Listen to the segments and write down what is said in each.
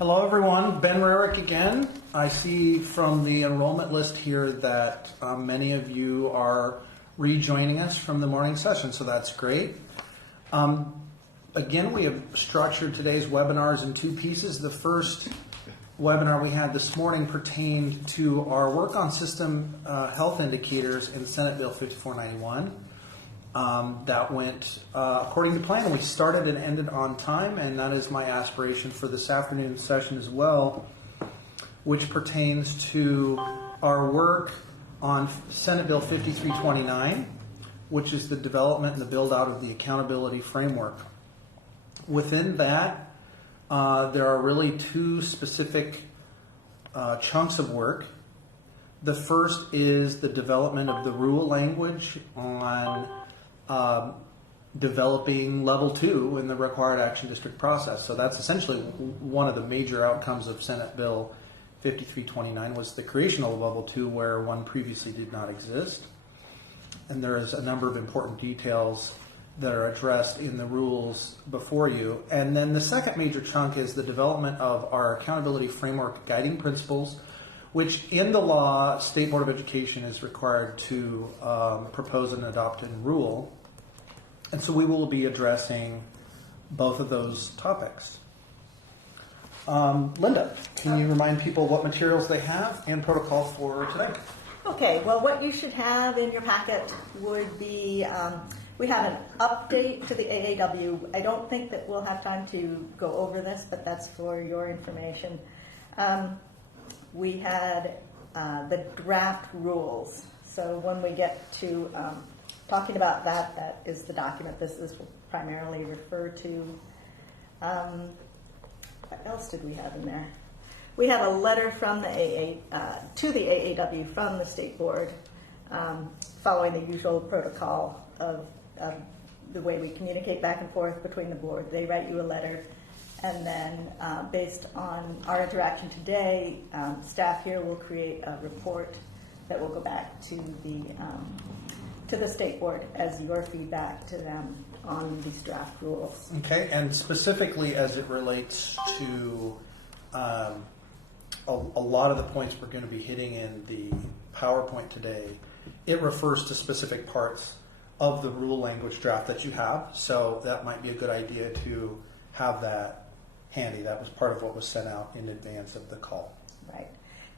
Hello everyone, Ben Rarick again. I see from the enrollment list here that many of you are rejoining us from the morning session, so that's great. Again, we have structured today's webinars in two pieces. The first webinar we had this morning pertained to our work on system health indicators in Senate Bill 5491. That went according to plan. We started and ended on time, and that is my aspiration for this afternoon session as well, which pertains to our work on Senate Bill 5329, which is the development and the build out of the accountability framework. Within that, there are really two specific chunks of work. The first is the development of the rule language on developing level 2 in the required action district process. So that's essentially one of the major outcomes of Senate Bill 5329 was the creation of level 2 where one previously did not exist. And there is a number of important details that are addressed in the rules before you. And then the second major chunk is the development of our accountability framework guiding principles, which in the law, State Board of Education is required to propose and adopt and rule. And so we will be addressing both of those topics. Linda, can you remind people what materials they have and protocol for today? Okay, well, what you should have in your packet would be, we have an update to the AAW. I don't think that we'll have time to go over this, but that's for your information. We had the draft rules. So when we get to talking about that, that is the document this will primarily refer to. What else did we have in there? We have a letter from the to the AAW from the State Board, following the usual protocol of the way we communicate back and forth between the board. They write you a letter, and then based on our interaction today, staff here will create a report that will go back to the State Board as your feedback to them on these draft rules. Okay, and specifically as it relates to a lot of the points we're going to be hitting in the PowerPoint today, it refers to specific parts of the rule language draft that you have, so that might be a good idea to have that handy. That was part of what was sent out in advance of the call. Right.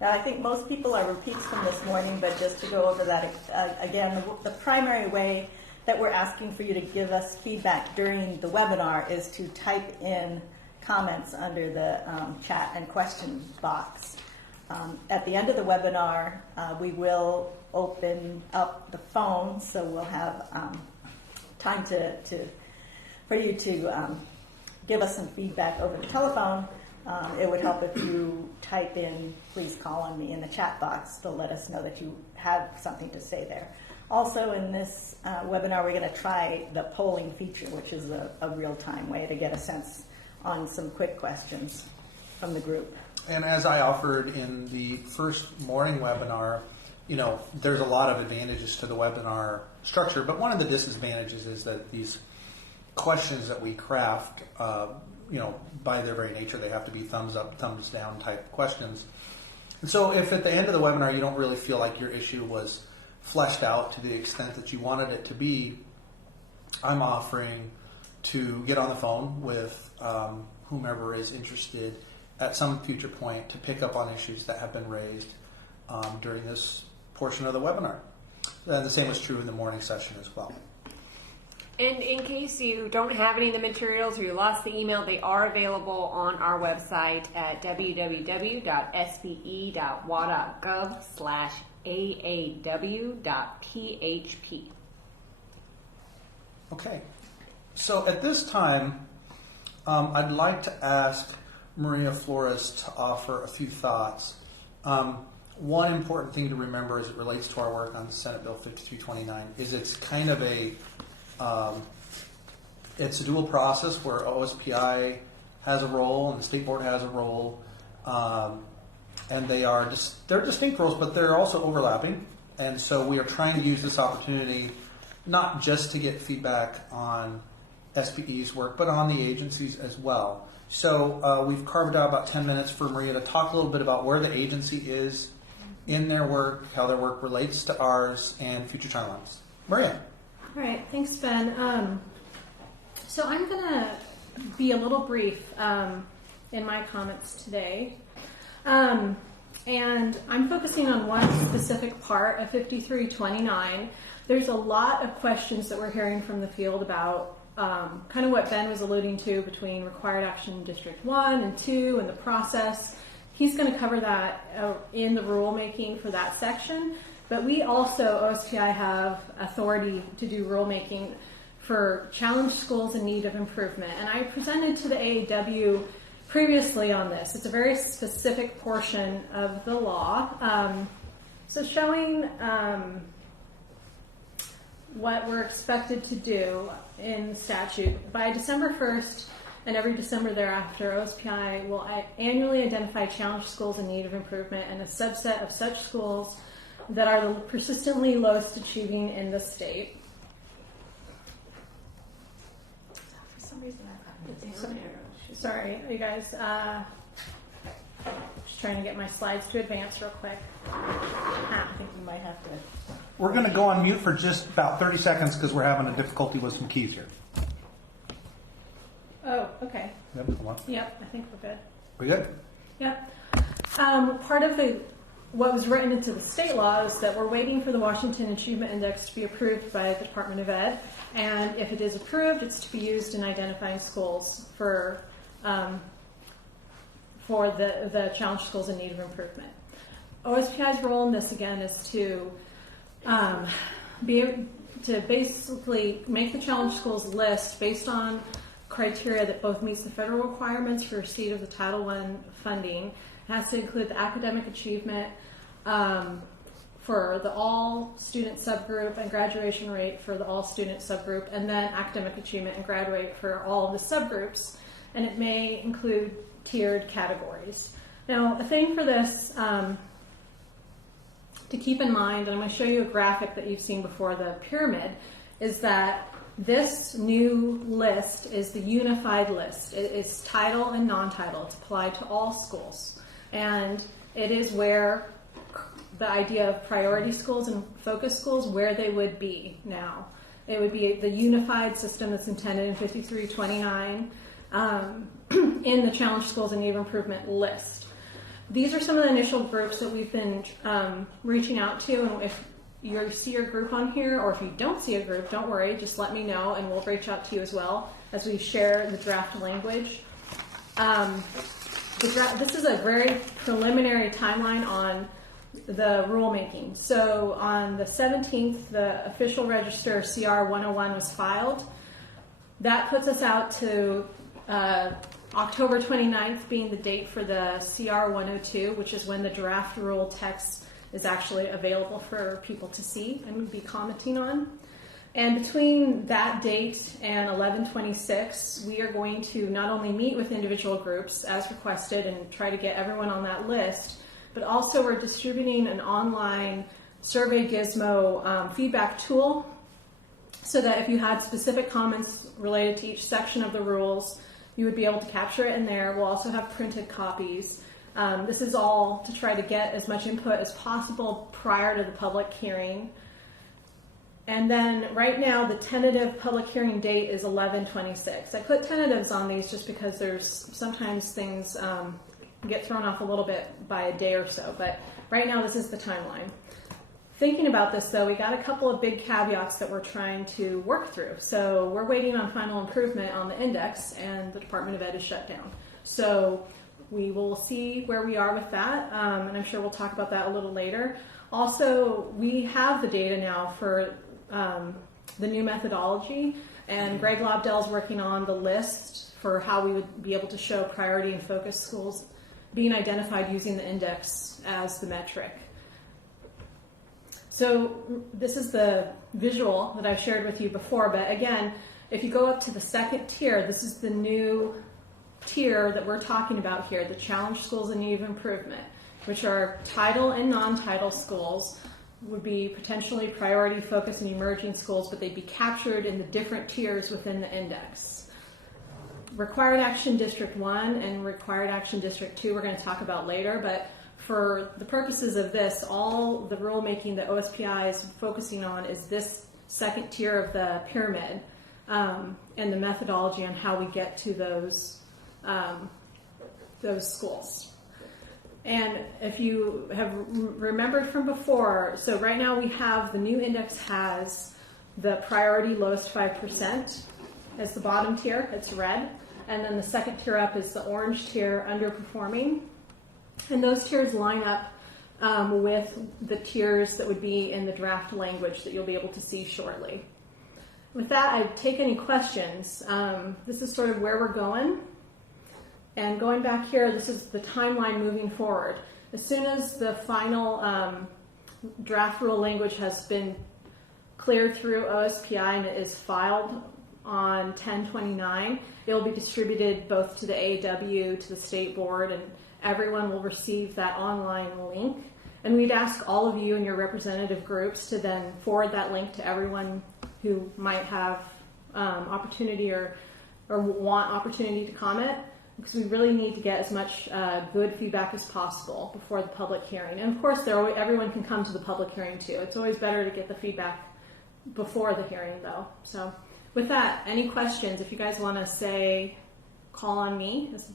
Now, I think most people are repeats from this morning, but just to go over that again, the primary way that we're asking for you to give us feedback during the webinar is to type in comments under the chat and question box. At the end of the webinar, we will open up the phone, so we'll have time for you to give us some feedback over the telephone. It would help if you type in, please call on me in the chat box to let us know that you have something to say there. Also in this webinar, we're going to try the polling feature, which is a real-time way to get a sense on some quick questions from the group. And as I offered in the first morning webinar, you know, there's a lot of advantages to the webinar structure, but one of the disadvantages is that these questions that we craft, you know, by their very nature, they have to be thumbs up, thumbs down type questions. And so if at the end of the webinar you don't really feel like your issue was fleshed out to the extent that you wanted it to be, I'm offering to get on the phone with whomever is interested at some future point to pick up on issues that have been raised during this portion of the webinar. The same is true in the morning session as well. And in case you don't have any of the materials or you lost the email, they are available on our website at www.spe.wa.gov/AAW.php. Okay. So at this time, I'd like to ask Maria Flores to offer a few thoughts. One important thing to remember as it relates to our work on Senate Bill 5329 is it's kind of it's a dual process where OSPI has a role and the State Board has a role, and they're distinct roles, but they're also overlapping. And so we are trying to use this opportunity not just to get feedback on SBE's work, but on the agencies as well. So we've carved out about 10 minutes for Maria to talk a little bit about where the agency is in their work, how their work relates to ours, and future timelines. Maria. All right, thanks, Ben. So I'm going to be a little brief in my comments today. And I'm focusing on one specific part of 5329. There's a lot of questions that we're hearing from the field about kind of what Ben was alluding to between required action in District 1 and 2 and the process. He's going to cover that in the rulemaking for that section. But we also, OSPI, have authority to do rulemaking for challenged schools in need of improvement. And I presented to the AAW previously on this. It's a very specific portion of the law. So showing what we're expected to do in statute. By December 1st and every December thereafter, OSPI will annually identify challenged schools in need of improvement and a subset of such schools that are the persistently lowest achieving in the state. For some reason, I got the down arrow. Sorry, you guys. Just trying to get my slides to advance real quick. I think you might have to. We're going to go on mute for just about 30 seconds because we're having a difficulty with some keys here. Oh, okay. Yep, come on. Yep, I think we're good. We good? Yep. Part of what was written into the state law is that we're waiting for the Washington Achievement Index to be approved by the Department of Ed. And if it is approved, it's to be used in identifying schools for the challenged schools in need of improvement. OSPI's role in this, again, is to basically make the challenged schools list based on criteria that both meets the federal requirements for receipt of the Title I funding. It has to include the academic achievement for the all student subgroup and graduation rate for the all student subgroup, and then academic achievement and grad rate for all of the subgroups. And it may include tiered categories. Now, a thing for this to keep in mind, and I'm going to show you a graphic that you've seen before, the pyramid, is that this new list is the unified list. It is title and non-title. It's applied to all schools. And it is where the idea of priority schools and focus schools, where they would be now. It would be the unified system that's intended in 5329 in the challenged schools in need of improvement list. These are some of the initial groups that we've been reaching out to, and if you see your group on here, or if you don't see a group, don't worry, just let me know and we'll reach out to you as well as we share the draft language. This is a very preliminary timeline on the rulemaking. So on the 17th, the official register CR 101 was filed. That puts us out to October 29th being the date for the CR 102, which is when the draft rule text is actually available for people to see and be commenting on. And between that date and 11/26, we are going to not only meet with individual groups as requested and try to get everyone on that list, but also we're distributing an online survey gizmo feedback tool so that if you had specific comments related to each section of the rules, you would be able to capture it in there. We'll also have printed copies. This is all to try to get as much input as possible prior to the public hearing. And then right now, the tentative public hearing date is 11/26. I put tentatives on these just because there's sometimes things get thrown off a little bit by a day or so. But right now, this is the timeline. Thinking about this, though, we got a couple of big caveats that we're trying to work through. So we're waiting on final improvement on the index, and the Department of Ed is shut down. So we will see where we are with that, and I'm sure we'll talk about that a little later. Also, we have the data now for the new methodology, and Greg Lobdell's working on the list for how we would be able to show priority and focus schools being identified using the index as the metric. So this is the visual that I've shared with you before, but again, if you go up to the second tier, this is the new tier that we're talking about here, the challenged schools in need of improvement, which are title and non-title schools. would be potentially priority focus and emerging schools, but they'd be captured in the different tiers within the index. Required Action District 1 and Required Action District 2 we're going to talk about later, but for the purposes of this, all the rulemaking that OSPI is focusing on is this second tier of the pyramid, and the methodology on how we get to those schools. And if you have remembered from before, so right now we have the new index has the priority lowest 5% as the bottom tier, it's red, and then the second tier up is the orange tier, underperforming. And those tiers line up with the tiers that would be in the draft language that you'll be able to see shortly. With that, I'd take any questions. This is sort of where we're going. And going back here, this is the timeline moving forward. As soon as the final draft rule language has been cleared through OSPI and it is filed on 10/29, it will be distributed both to the AAW, to the state board, and everyone will receive that online link. And we'd ask all of you and your representative groups to then forward that link to everyone who might have opportunity or want opportunity to comment, because we really need to get as much good feedback as possible before the public hearing. And of course, everyone can come to the public hearing too. It's always better to get the feedback before the hearing though. So with that, any questions? If you guys want to say, call on me. Is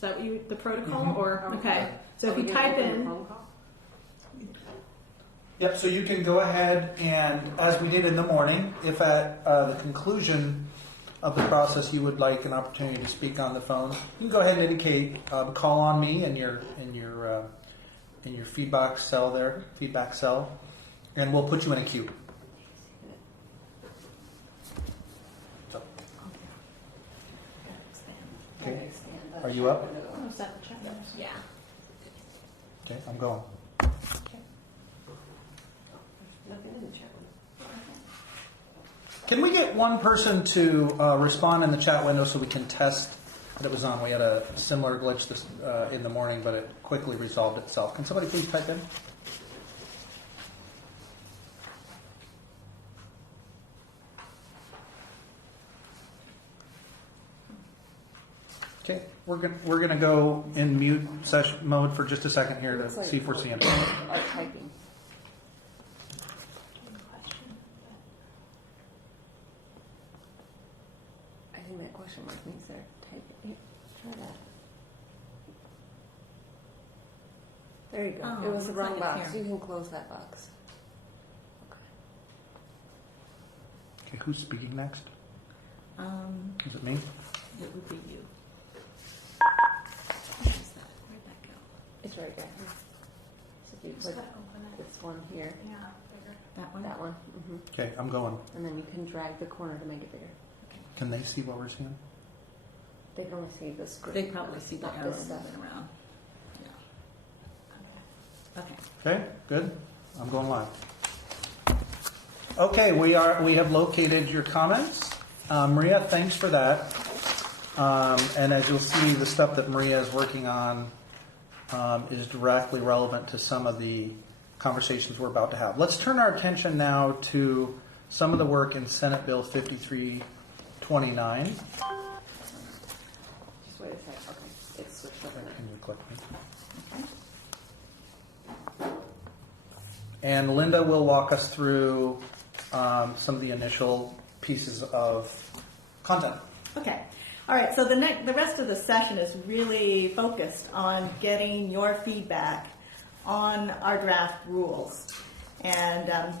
that what the protocol? Mm-hmm. Or okay. So if you type in. Yep, so you can go ahead and, as we did in the morning, if at the conclusion of the process you would like an opportunity to speak on the phone, you can go ahead and indicate call on me in your feedback cell there, and we'll put you in a queue. So, okay, are you up? Oh, is that the chat? Yeah. Okay, I'm going. Nothing in the chat room. Can we get one person to respond in the chat window so we can test that it was on? We had a similar glitch this in the morning, but it quickly resolved itself. Can somebody please type in? Okay, we're gonna go in mute session mode for just a second here to see if we're seeing it. Typing. I think that question mark means they're typing. Try that. There you go. Oh, it was the looks wrong like it's box. here. You can close that box. Okay, who's speaking next? Is it me? It would be you. Where'd that go? It's right there. So if you Just put gotta open it. this one here, Yeah, bigger. That one? that one, Okay, I'm going. and then you can drag the corner to make it bigger. Can they see what we're seeing? They can only see this group. They probably see the not arrow this stuff. moving around. Yeah. Okay. Okay, good. I'm going live. Okay, we have located your comments. Maria, thanks for that. And as you'll see, the stuff that Maria is working on is directly relevant to some of the conversations we're about to have. Let's turn our attention now to some of the work in Senate Bill 5329. Just wait a second. Okay, it's switched over now. Can you click me? And Linda will walk us through some of the initial pieces of content. Okay. All right. So the rest of the session is really focused on getting your feedback on our draft rules, and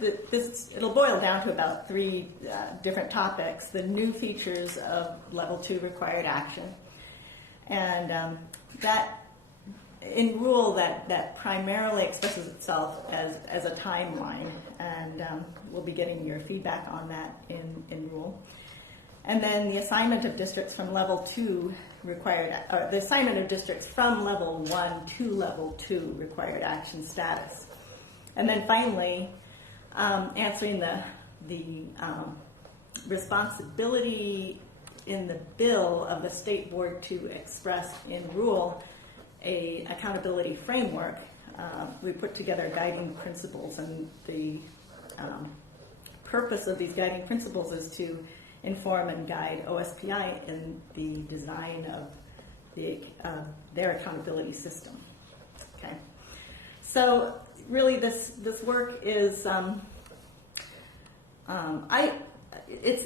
it'll boil down to about three different topics: the new features of Level 2 required action, and that in rule that primarily expresses itself as a timeline, and we'll be getting your feedback on that in rule. And then the assignment of districts from level 2 required, or the assignment of districts from level 1 to level 2 required action status. And then finally, answering the responsibility in the bill of the state board to express in rule a accountability framework we put together guiding principles, and the purpose of these guiding principles is to inform and guide OSPI in the design of their accountability system. Okay, so really this work is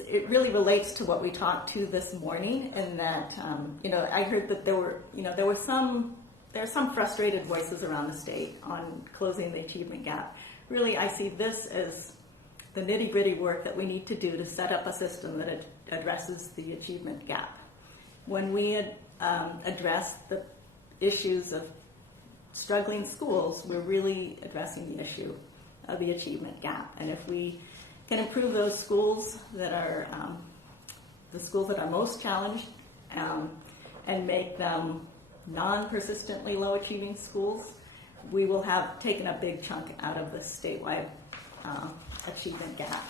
it really relates to what we talked to this morning, in that I heard that there are some frustrated voices around the state on closing the achievement gap. Really, I see this as the nitty-gritty work that we need to do to set up a system that addresses the achievement gap. When we address the issues of struggling schools, we're really addressing the issue of the achievement gap. And if we can improve those schools that are the schools that are most challenged, and make them non-persistently low-achieving schools, we will have taken a big chunk out of the statewide achievement gap.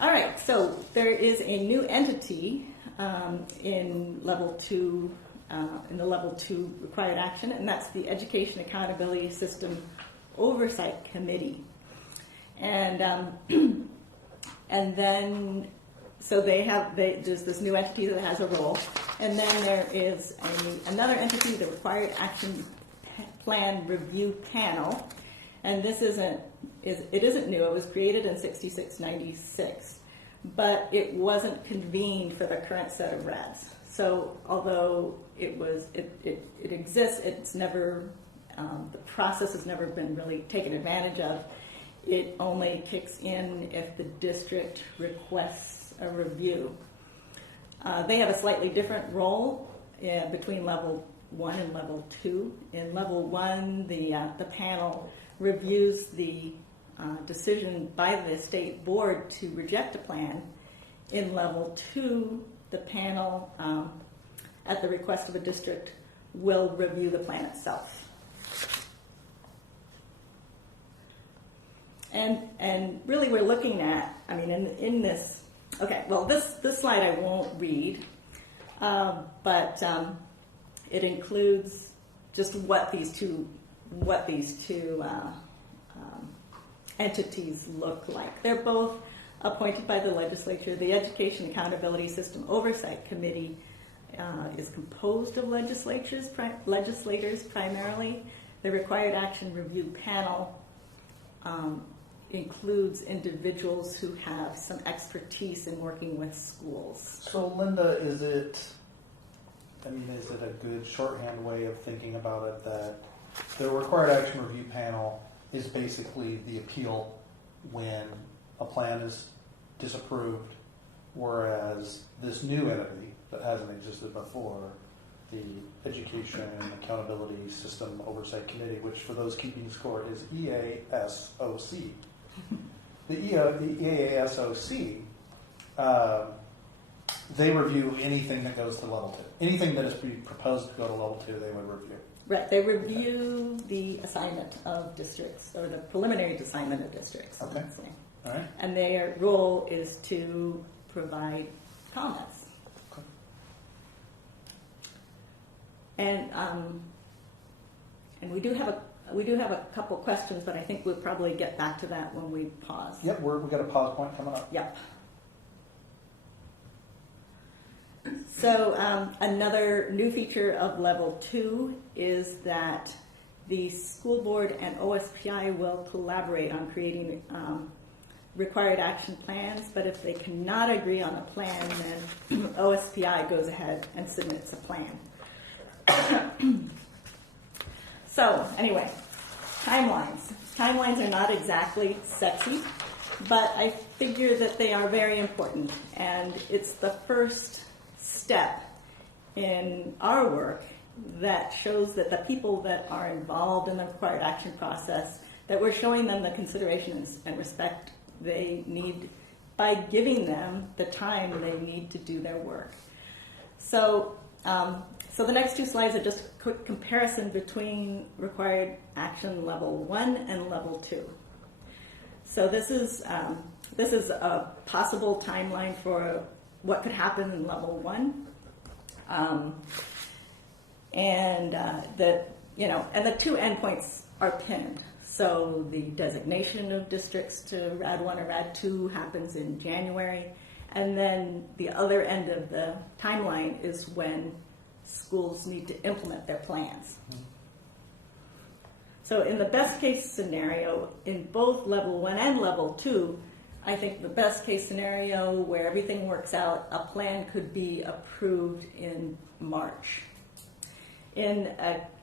All right, so there is a new entity in level 2, in the level 2 required action, and that's the Education Accountability System Oversight Committee. And then, so there's this new entity that has a role, and then there is another entity, the Required Action Plan Review Panel, and it isn't new. It was created in 6696, but it wasn't convened for the current set of regs. So although it exists, it's never the process has never been really taken advantage of. It only kicks in if the district requests a review. They have a slightly different role between level 1 and level 2. In level 1, the panel reviews the decision by the state board to reject a plan. In level 2, the panel, at the request of a district, will review the plan itself. And really we're looking at, in this, okay, well this slide I won't read, but it includes just what these two entities look like. They're both appointed by the legislature. The Education Accountability System Oversight Committee is composed of legislators primarily. The Required Action Review Panel includes individuals who have some expertise in working with schools. So Linda, is it a good shorthand way of thinking about it that the Required Action Review Panel is basically the appeal when a plan is disapproved, whereas this new entity that hasn't existed before, the Education Accountability System Oversight Committee, which for those keeping score is EASOC. The EASOC, they review anything that goes to level 2. Anything that is proposed to go to level 2, they would review. Right, they review the assignment of districts, or the preliminary assignment of districts. Okay. All right. And their role is to provide comments. Okay. And we do have a couple questions, but I think we'll probably get back to that when we pause. Yep, we've got a pause point coming up. Yep. So another new feature of level 2 is that the school board and OSPI will collaborate on creating required action plans, but if they cannot agree on a plan, then OSPI goes ahead and submits a plan. So anyway, timelines. Timelines are not exactly sexy, but I figure that they are very important, and it's the first step in our work that shows that the people that are involved in the required action process, that we're showing them the consideration and respect they need by giving them the time they need to do their work. So, so the next two slides are just a quick comparison between required action level 1 and level 2. So this is a possible timeline for what could happen in level 1. And the two endpoints are pinned. So the designation of districts to RAD 1 or RAD 2 happens in January. And then the other end of the timeline is when schools need to implement their plans. So in the best case scenario, in both level 1 and level 2, I think the best case scenario where everything works out, a plan could be approved in March. In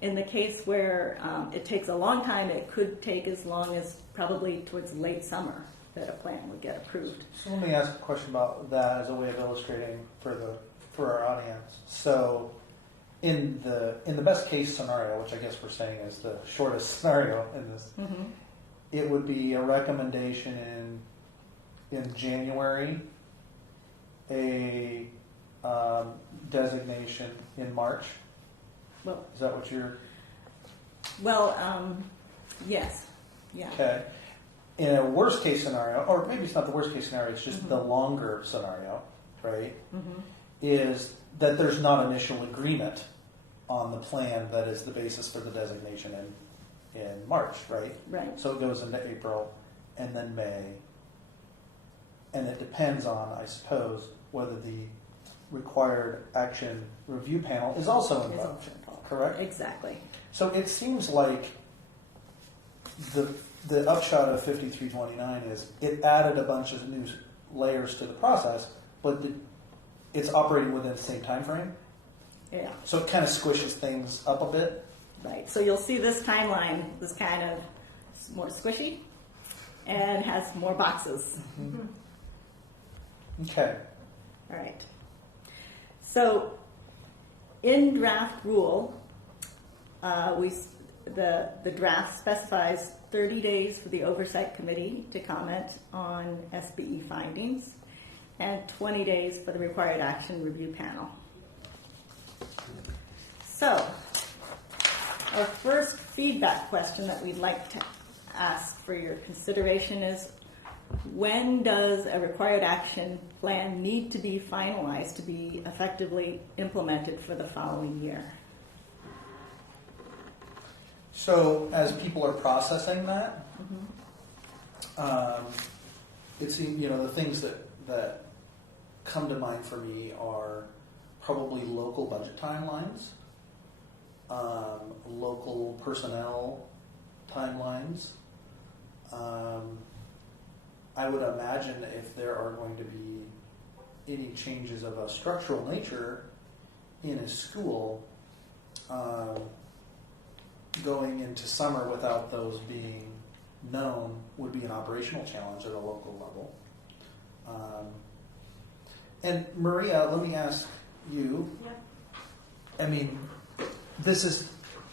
the case where it takes a long time, it could take as long as probably towards late summer that a plan would get approved. So let me ask a question about that as a way of illustrating for our audience. So in the best case scenario, which I guess we're saying is the shortest scenario in this, it would be a recommendation in January, a designation in March. Well, Is that what you're? Yes. Yeah. Okay. In a worst case scenario, or maybe it's not the worst case scenario, it's just the longer scenario, right? Is that there's not initial agreement on the plan that is the basis for the designation in March, right? Right. So it goes into April and then May. And it depends on, I suppose, whether the required action review panel is also involved. Correct? Exactly. So it seems like the upshot of 5329 is it added a bunch of new layers to the process, but it's operating within the same time frame. Yeah. So it kind of squishes things up a bit. Right. So you'll see this timeline is kind of more squishy and has more boxes. Okay. All right. So in draft rule, the draft specifies 30 days for the oversight committee to comment on SBE findings and 20 days for the required action review panel. So our first feedback question that we'd like to ask for your consideration is, when does a required action plan need to be finalized to be effectively implemented for the following year? So as people are processing that, it's, the things that come to mind for me are probably local budget timelines, local personnel timelines. I would imagine if there are going to be any changes of a structural nature in a school, going into summer without those being known would be an operational challenge at a local level. And Maria, let me ask you, I mean, this is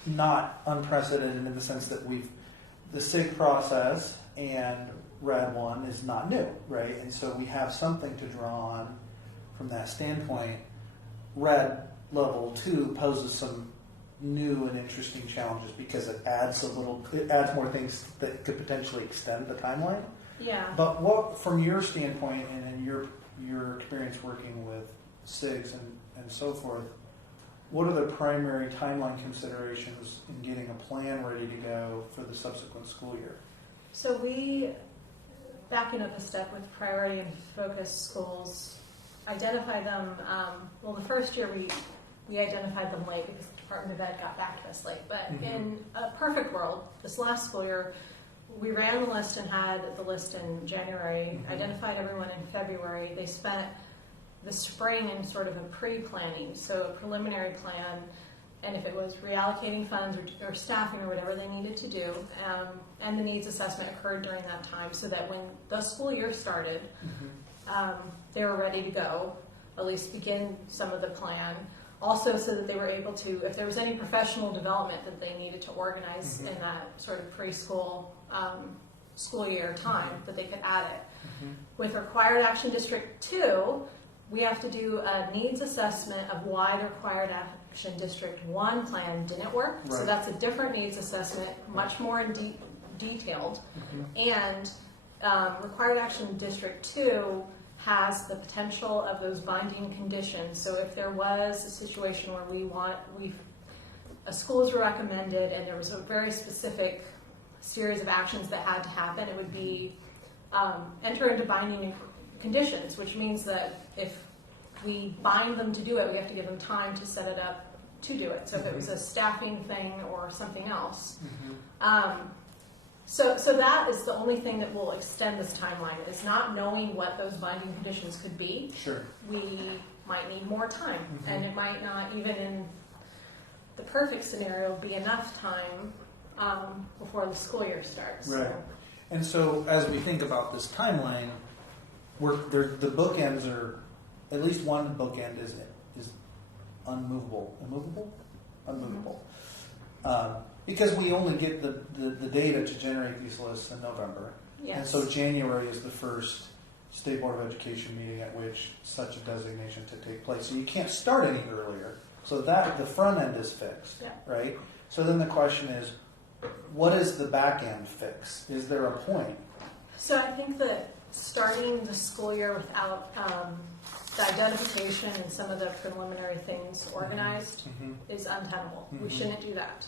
not unprecedented in the sense that the SIG process and RAD 1 is not new, right? And so we have something to draw on from that standpoint. RAD level 2 poses some new and interesting challenges because it adds more things that could potentially extend the timeline. Yeah. But what, from your standpoint and in your experience working with SIGs and so forth, what are the primary timeline considerations in getting a plan ready to go for the subsequent school year? So we, backing up a step with priority and focus schools, identify them, the first year we identified them late because the Department of Ed got back to us late. But in a perfect world, this last school year, we ran the list and had the list in January, identified everyone in February. They spent the spring in sort of a pre-planning, so a preliminary plan, and if it was reallocating funds or staffing or whatever they needed to do, and the needs assessment occurred during that time so that when the school year started, they were ready to go, at least begin some of the plan. Also so that they were able to, if there was any professional development that they needed to organize in that sort of preschool school year time, that they could add it. With Required Action District 2, we have to do a needs assessment of why the Required Action District 1 plan didn't work. Right. So that's a different needs assessment, much more in detailed. And Required Action District 2 has the potential of those binding conditions. So if there was a situation where a school is recommended and there was a very specific series of actions that had to happen, it would be enter into binding conditions, which means that if we bind them to do it, we have to give them time to set it up to do it. So if it was a staffing thing or something else. So that is the only thing that will extend this timeline, is not knowing what those binding conditions could be. Sure. We might need more time, and it might not, even in the perfect scenario, be enough time before the school year starts. Right. And so as we think about this timeline, the bookends are, at least one bookend is unmovable. Unmovable. Because we only get the data to generate these lists in November. Yes. And so January is the first State Board of Education meeting at which such a designation to take place. So you can't start any earlier. So that the front end is fixed, right? So then the question is, what is the back end fix? Is there a point? So I think that starting the school year without the identification and some of the preliminary things organized is untenable. We shouldn't do that.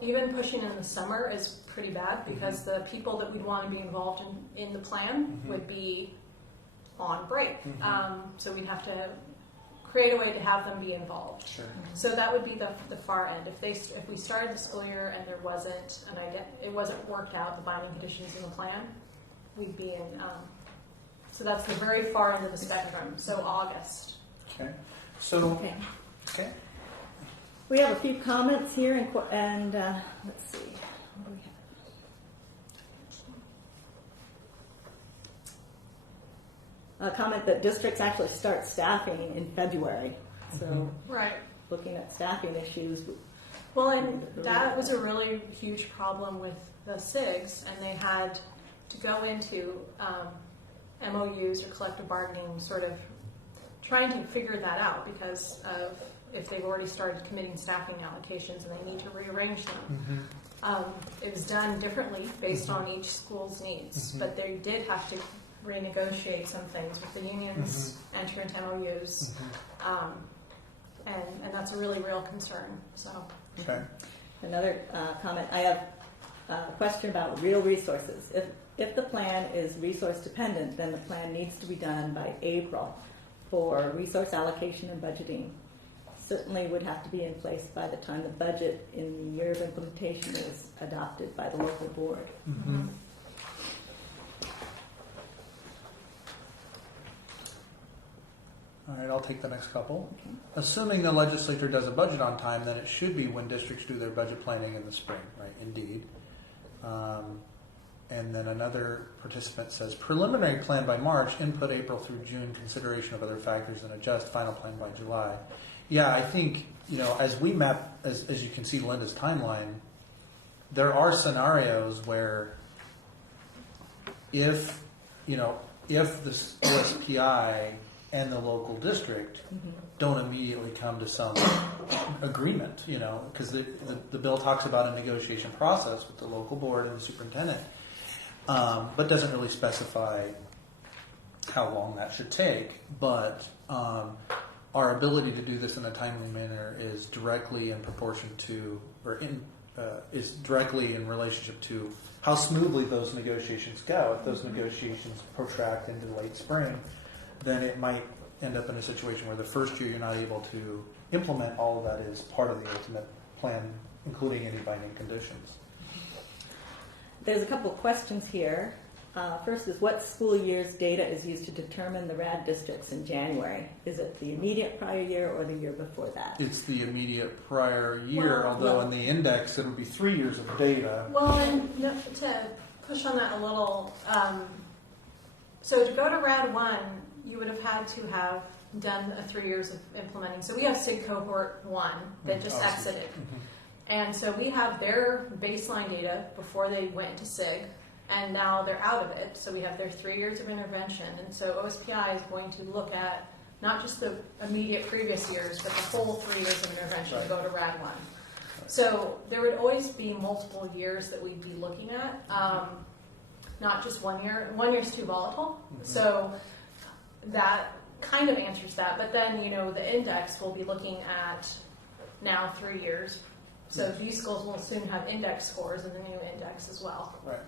Even pushing in the summer is pretty bad, because the people that we'd want to be involved in the plan would be on break. So we'd have to create a way to have them be involved. Sure. So that would be the far end. If we started the school year and there wasn't, it wasn't worked out, the binding conditions in the plan, we'd be in. So that's the very far end of the spectrum. So August. Okay. So Okay. We have a few comments here, and let's see. What do we have? A comment that districts actually start staffing in February. So Right. looking at staffing issues. Well, and that was a really huge problem with the SIGs, and they had to go into MOUs or collective bargaining, sort of trying to figure that out, because of if they've already started committing staffing allocations and they need to rearrange them. It was done differently based on each school's needs, but they did have to renegotiate some things with the unions, enter into MOUs, and that's a really real concern. So. okay. Another comment. I have a question about real resources. If the plan is resource dependent, then the plan needs to be done by April for resource allocation and budgeting. Certainly would have to be in place by the time the budget in the year of implementation is adopted by the local board. All right, I'll take the next couple. Assuming the legislature does a budget on time, then it should be when districts do their budget planning in the spring, right? Indeed. And then another participant says, preliminary plan by March, input April through June, consideration of other factors, and adjust final plan by July. Yeah, I think, as we map, as you can see Linda's timeline, there are scenarios where if the OSPI and the local district don't immediately come to some agreement, because the bill talks about a negotiation process with the local board and the superintendent, but doesn't really specify how long that should take. But our ability to do this in a timely manner is directly in proportion to, is directly in relationship to how smoothly those negotiations go. If those negotiations protract into late spring, then it might end up in a situation where the first year you're not able to implement all of that as part of the ultimate plan, including any binding conditions. There's a couple of questions here. First is, what school year's data is used to determine the RAD districts in January? Is it the immediate prior year or the year before that? It's the immediate prior year, although in the index it'll be 3 years of data. Well, and to push on that a little, so to go to RAD 1, you would have had to have done 3 years of implementing. So we have SIG cohort 1 that just exited. And so we have their baseline data before they went to SIG, and now they're out of it. So we have their 3 years of intervention. And so OSPI is going to look at not just the immediate previous years, but the whole 3 years of intervention to go to RAD 1. So there would always be multiple years that we'd be looking at, not just 1 year. 1 year is too volatile. So that kind of answers that. But then, the index will be looking at now 3 years. So these schools will soon have index scores in the new index as well. Right.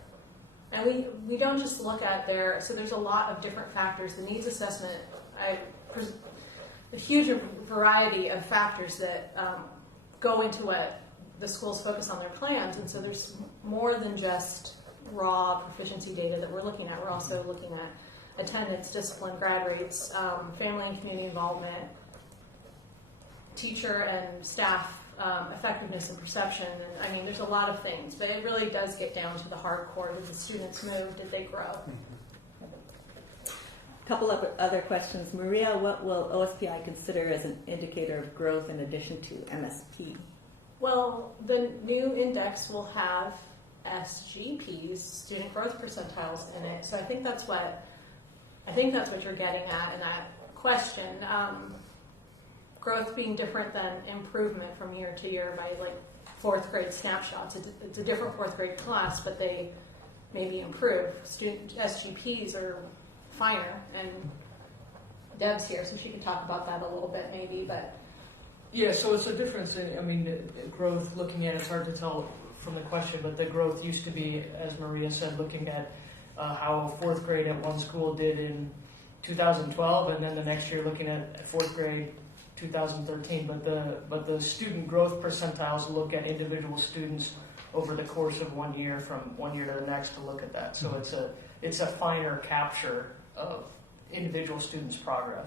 And we don't just look at so there's a lot of different factors. The needs assessment, a huge variety of factors that go into what the schools focus on their plans. And so there's more than just raw proficiency data that we're looking at. We're also looking at attendance, discipline, grad rates, family and community involvement, teacher and staff effectiveness and perception. And I mean, there's a lot of things, but it really does get down to the hardcore. Did the students move? Did they grow? Couple of other questions. Maria, what will OSPI consider as an indicator of growth in addition to MSP? Well, the new index will have SGPs, student growth percentiles, in it. So I think that's what you're getting at in that question. Growth being different than improvement from year to year by like fourth grade snapshots. It's a different fourth grade class, but they maybe improve. Student SGPs are finer, and Deb's here, so she can talk about that a little bit maybe. But yeah, so it's a difference in, growth, looking at it's hard to tell from the question, but the growth used to be, as Maria said, looking at how fourth grade at one school did in 2012, and then the next year looking at fourth grade 2013. But the student growth percentiles look at individual students over the course of 1 year, from 1 year to the next, to look at that. So it's a finer capture of individual students' progress.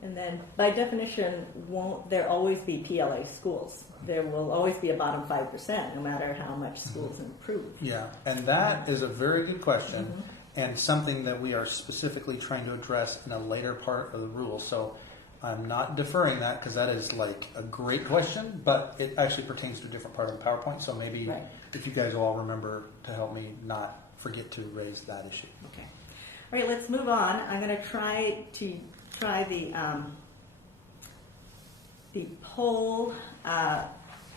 And then, by definition, won't there always be PLA schools? There will always be a bottom 5%, no matter how much schools improve. Yeah, and that is a very good question, and something that we are specifically trying to address in a later part of the rule. So I'm not deferring that, because that is like a great question, but it actually pertains to a different part of the PowerPoint. So maybe if you guys will all remember to help me not forget to raise that issue. Okay. All right, let's move on. I'm going to try the poll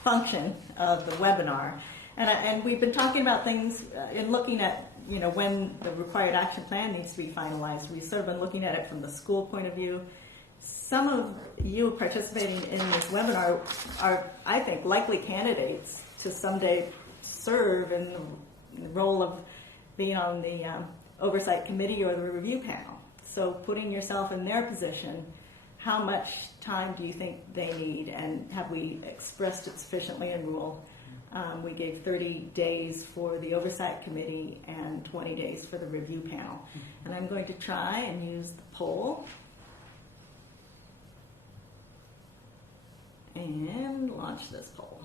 function of the webinar, and we've been talking about things in looking at when the required action plan needs to be finalized. We've sort of been looking at it from the school point of view. Some of you participating in this webinar are, I think, likely candidates to someday serve in the role of being on the oversight committee or the review panel. So putting yourself in their position, how much time do you think they need, and have we expressed it sufficiently in rule? We gave 30 days for the oversight committee and 20 days for the review panel. And I'm going to try and use the poll and launch this poll.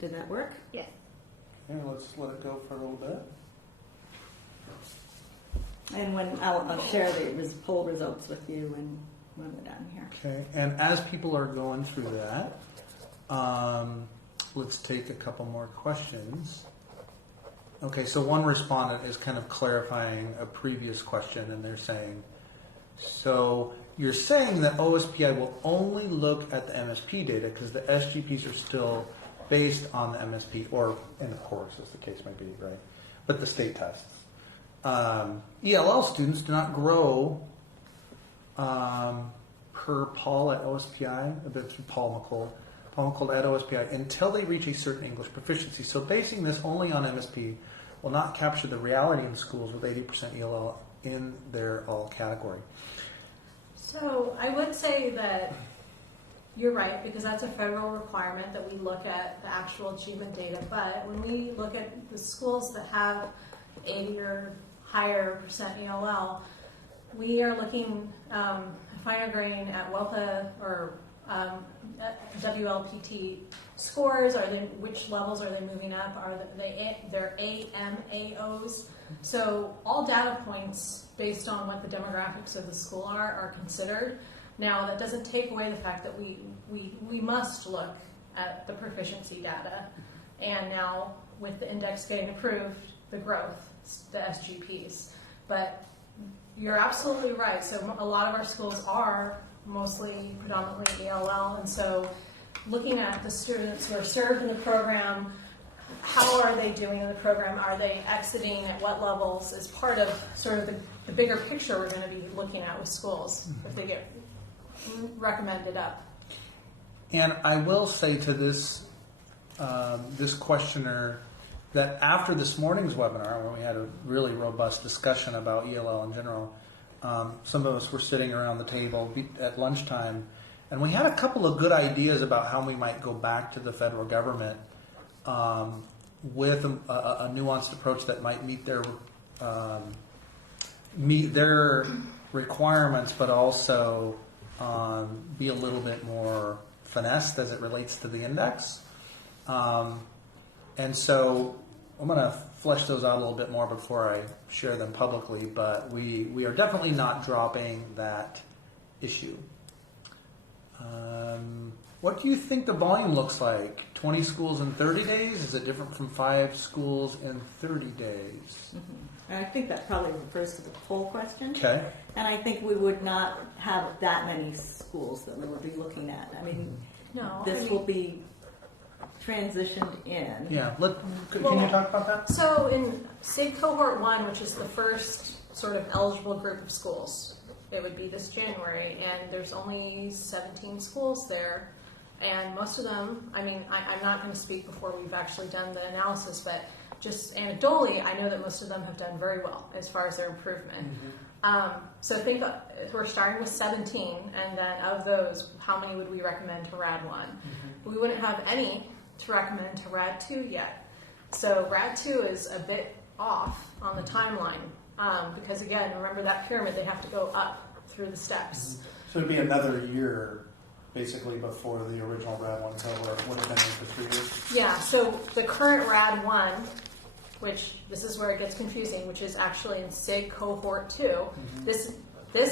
Did that work? Yes. Okay, let's let it go for a little bit. And when I'll share the poll results with you when we're done here. Okay, and as people are going through that, let's take a couple more questions. Okay, so one respondent is kind of clarifying a previous question, and they're saying, so you're saying that OSPI will only look at the MSP data because the SGPs are still based on the MSP, or in the course, as the case might be, right? But the state tests. ELL students do not grow per Paul at OSPI, a bit through Paul McColl at OSPI, until they reach a certain English proficiency. So basing this only on MSP will not capture the reality in schools with 80% ELL in their all category. So I would say that you're right, because that's a federal requirement that we look at the actual achievement data. But when we look at the schools that have 80 or higher percent ELL, we are looking finer grain at WELPA or WLPT scores. Which levels are they moving up? Are they're AMAOs? So all data points based on what the demographics of the school are considered. Now that doesn't take away the fact that we must look at the proficiency data, and now with the index getting approved, the growth, the SGPs. But you're absolutely right. So a lot of our schools are mostly predominantly ELL, and so looking at the students who are served in the program, how are they doing in the program? Are they exiting at what levels? Is part of sort of the bigger picture we're going to be looking at with schools if they get recommended up. And I will say to this this questioner that after this morning's webinar, when we had a really robust discussion about ELL in general, some of us were sitting around the table at lunchtime, and we had a couple of good ideas about how we might go back to the federal government with a nuanced approach that might meet their requirements, but also be a little bit more finessed as it relates to the index. And so I'm going to flesh those out a little bit more before I share them publicly, but we are definitely not dropping that issue. What do you think the volume looks like? 20 schools in 30 days? Is it different from 5 schools in 30 days? Mm-hmm. I think that probably refers to the poll question. Okay. And I think we would not have that many schools that we would be looking at. I mean, this will be transitioned in. Yeah. Can you talk about that? So in SIG Cohort 1, which is the first sort of eligible group of schools, it would be this January, and there's only 17 schools there. And most of them, I mean, I'm not going to speak before we've actually done the analysis, but just anecdotally, I know that most of them have done very well as far as their improvement. So I think we're starting with 17, and then of those, how many would we recommend to RAD 1? We wouldn't have any to recommend to RAD 2 yet. So RAD 2 is a bit off on the timeline because, again, remember that pyramid, they have to go up through the steps. So it'd be another year, basically, before the original RAD 1 cohort would have been in for 3 years? Yeah, so the current RAD 1, which this is where it gets confusing, which is actually in SIG Cohort 2, this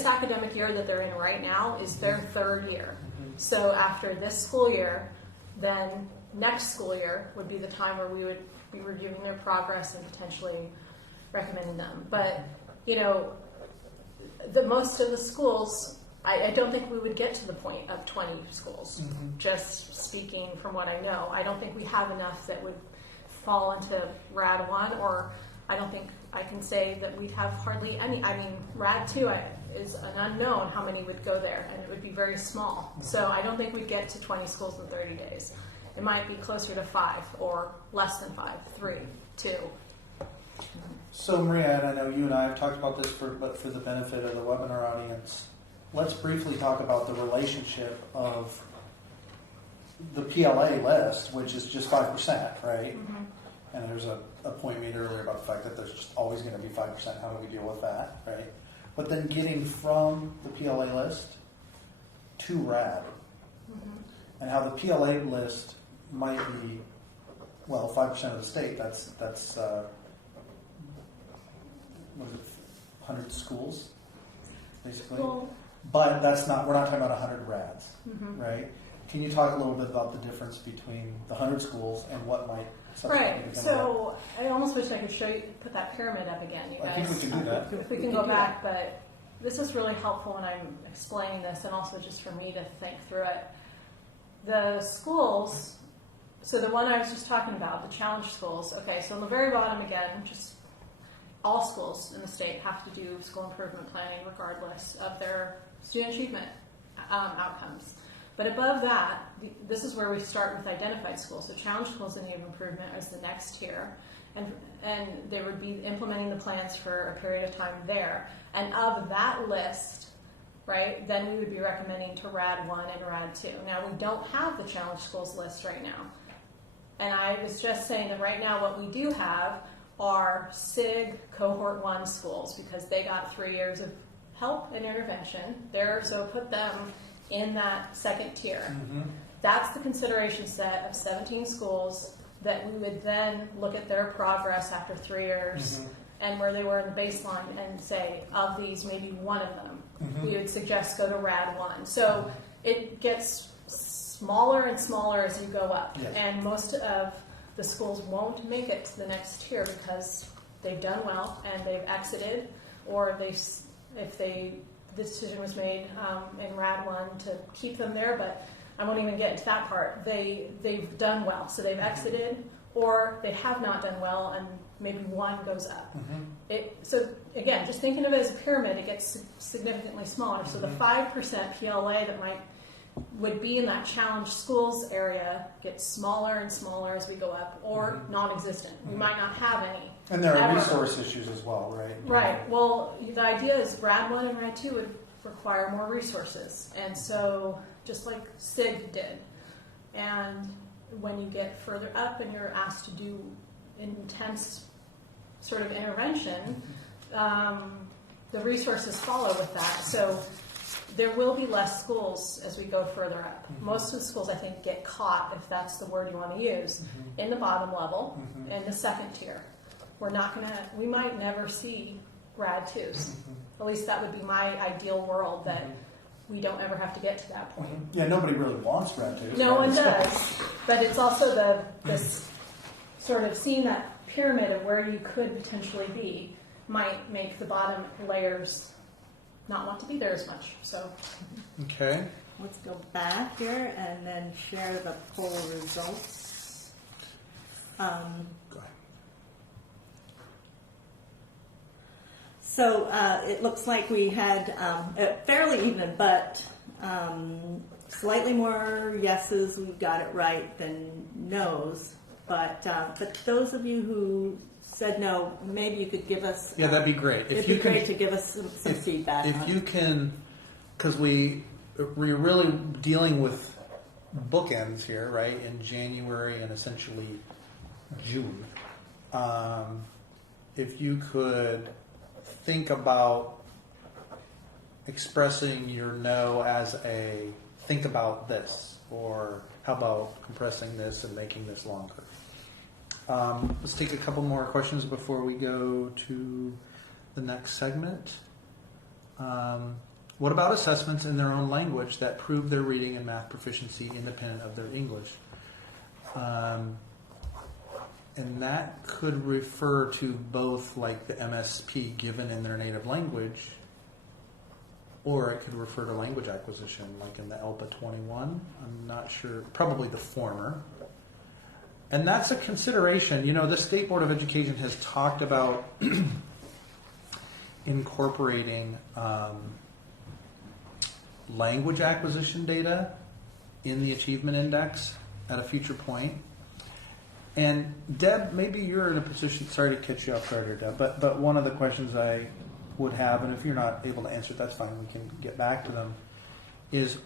academic year that they're in right now is their 3rd year. So after this school year, then next school year would be the time where we would be reviewing their progress and potentially recommending them. But, you know, most of the schools, I don't think we would get to the point of 20 schools, just speaking from what I know. I don't think we have enough that would fall into RAD 1, or I don't think I can say that we'd have hardly any. I mean, RAD 2 is an unknown how many would go there, and it would be very small. So I don't think we'd get to 20 schools in 30 days. It might be closer to 5 or less than 5, 3, 2. So Maria, and I know you and I have talked about this, but for the benefit of the webinar audience, let's briefly talk about the relationship of the PLA list, which is just 5%, right? And there's a point made earlier about the fact that there's just always going to be 5%. How do we deal with that, right? But then getting from the PLA list to RAD, and how the PLA list might be, well, 5% of the state. That's what is it, 100 schools, basically. Well, but that's not. We're not talking about 100 RADs, right? Can you talk a little bit about the difference between the 100 schools and what might subsequently become So I almost wish I could show you, put that pyramid up again, you I guys. think we can do that. If we can go back, but this is really helpful when I'm explaining this, and also just for me to think through it. The schools, so the one I was just talking about, the challenge schools, okay, so on the very bottom again, just all schools in the state have to do school improvement planning regardless of their student achievement outcomes. But above that, this is where we start with identified schools. So challenge schools in need of improvement is the next tier. And they would be implementing the plans for a period of time there. And of that list, right, then we would be recommending to RAD 1 and RAD 2. Now, we don't have the challenge schools list right now. And I was just saying that right now what we do have are SIG Cohort 1 schools because they got 3 years of help and intervention. So put them in that second tier. That's the consideration set of 17 schools that we would then look at their progress after 3 years and where they were in the baseline and say, of these, maybe one of them, we would suggest go to RAD 1. So it gets smaller and smaller as you go up. Yes. And most of the schools won't make it to the next tier because they've done well and they've exited, or the decision was made in RAD 1 to keep them there, but I won't even get into that part. They've done well, so they've exited, or they have not done well and maybe one goes up. Mm-hmm. So again, just thinking of it as a pyramid, it gets significantly smaller. So the 5% PLA that would be in that challenged schools area gets smaller and smaller as we go up, or non-existent. We might not have any. And there are ever. resource issues as well, right? Right. Well, the idea is grad 1 and grad 2 would require more resources, and so just like SIG did. And when you get further up and you're asked to do intense sort of intervention, the resources follow with that. So there will be less schools as we go further up. Most of the schools, I think, get caught, if that's the word you want to use, in the bottom level, in the second tier. We might never see grad 2s. At least that would be my ideal world, that we don't ever have to get to that point. Yeah, nobody really wants grad 2s. No right? one does, but it's also this sort of seeing that pyramid of where you could potentially be might make the bottom layers not want to be there as much. So, Okay. Let's go back here and then share the poll results. Go ahead. So it looks like we had fairly even, but slightly more yeses, we got it right, than nos. But those of you who said no, maybe you could give us. Yeah, that'd be great. It'd be great to give us some feedback. If on you can, because we're really dealing with bookends here, right? In January and essentially June. If you could think about expressing your no as a think about this, or how about compressing this and making this longer. Let's take a couple more questions before we go to the next segment. What about assessments in their own language that prove their reading and math proficiency independent of their English? And that could refer to both like the MSP given in their native language, or it could refer to language acquisition, like in the ELPA 21. I'm not sure, probably the former. And that's a consideration. You know, the State Board of Education has talked about incorporating language acquisition data in the Achievement Index at a future point. And Deb, maybe you're in a position, sorry to catch you off guard here, Deb, but one of the questions I would have, and if you're not able to answer it, that's fine, we can get back to them, is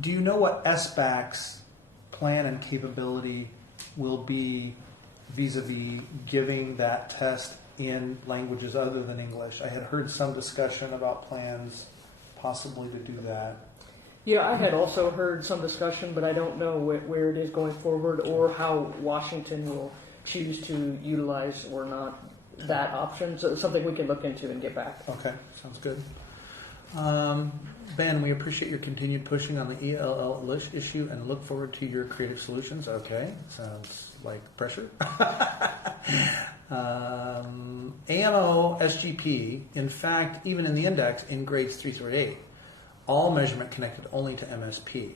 do you know what SBAC's plan and capability will be vis-a-vis giving that test in languages other than English? I had heard some discussion about plans possibly to do that. Yeah, I had also heard some discussion, but I don't know where it is going forward or how Washington will choose to utilize or not that option. So it's something we can look into and get back. Okay, sounds good. Ben, we appreciate your continued pushing on the ELL issue and look forward to your creative solutions. Okay, sounds like pressure. AMO SGP, in fact, even in the index in grades 3 through 8, all measurement connected only to MSP.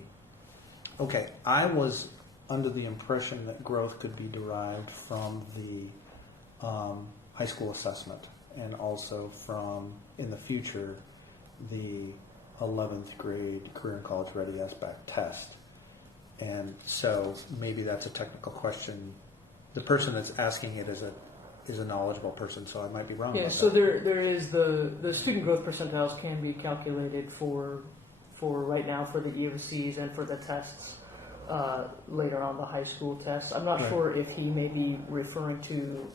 Okay, I was under the impression that growth could be derived from the high school assessment and also from, in the future, the 11th grade career and college ready SBAC test. And so maybe that's a technical question. The person that's asking it is a knowledgeable person, so I might be wrong. Yeah, about so that. there is the student growth percentiles can be calculated for right now for the EOCs and for the tests later on the high school tests. I'm not sure if he may be referring to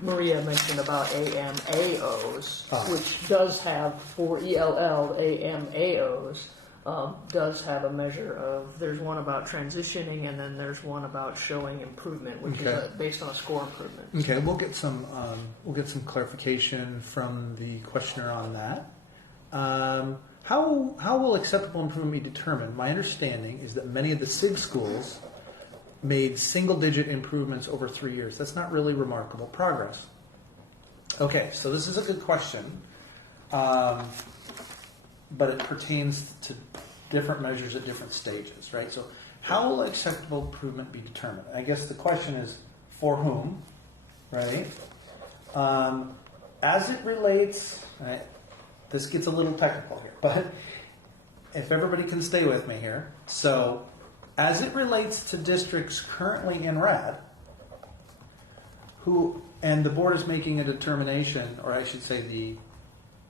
Maria mentioned about AMAOs, which does have for ELL AMAOs. Does have a measure of, there's one about transitioning and then there's one about showing improvement, which is based on a score improvement. Okay, we'll get some clarification from the questioner on that. How will acceptable improvement be determined? My understanding is that many of the SIG schools made single-digit improvements over 3 years. That's not really remarkable progress. Okay, so this is a good question. But it pertains to different measures at different stages, right? So How will acceptable improvement be determined? I guess the question is for whom, right? As it relates, this gets a little technical here, but if everybody can stay with me here. So, as it relates to districts currently in red, and the board is making a determination, or I should say the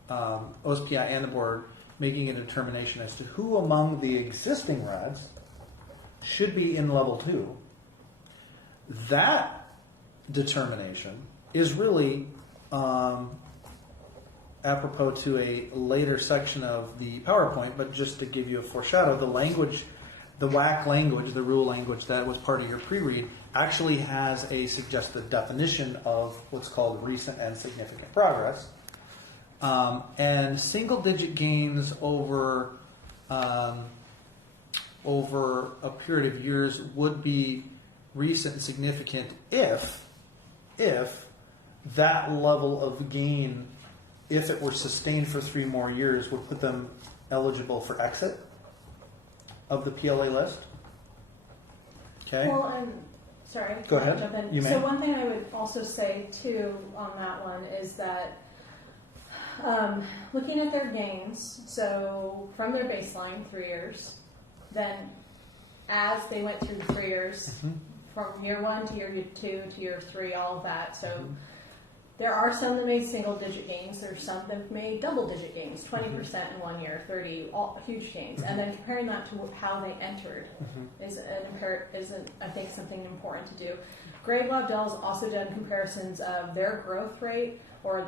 OSPI and the board making a determination as to who among the existing reds should be in level 2, that determination is really apropos to a later section of the PowerPoint, but just to give you a foreshadow, the language, the WAC language, the rule language that was part of your pre-read actually has a suggested definition of what's called recent and significant progress. And single-digit gains over a period of years would be recent and significant if that level of gain, if it were sustained for 3 more years, would put them eligible for exit of the PLA list. Okay. Well, I'm sorry. Go ahead. Jump in. You may. So one thing I would also say too on that one is that looking at their gains, so from their baseline 3 years, then as they went through the 3 years, from year 1 to year 2 to year 3, all of that. So there are some that made single-digit gains. There's some that made double-digit gains, 20% in 1 year, 30, all huge gains. And then comparing that to how they entered is I think something important to do. Greg Waddell's also done comparisons of their growth rate, or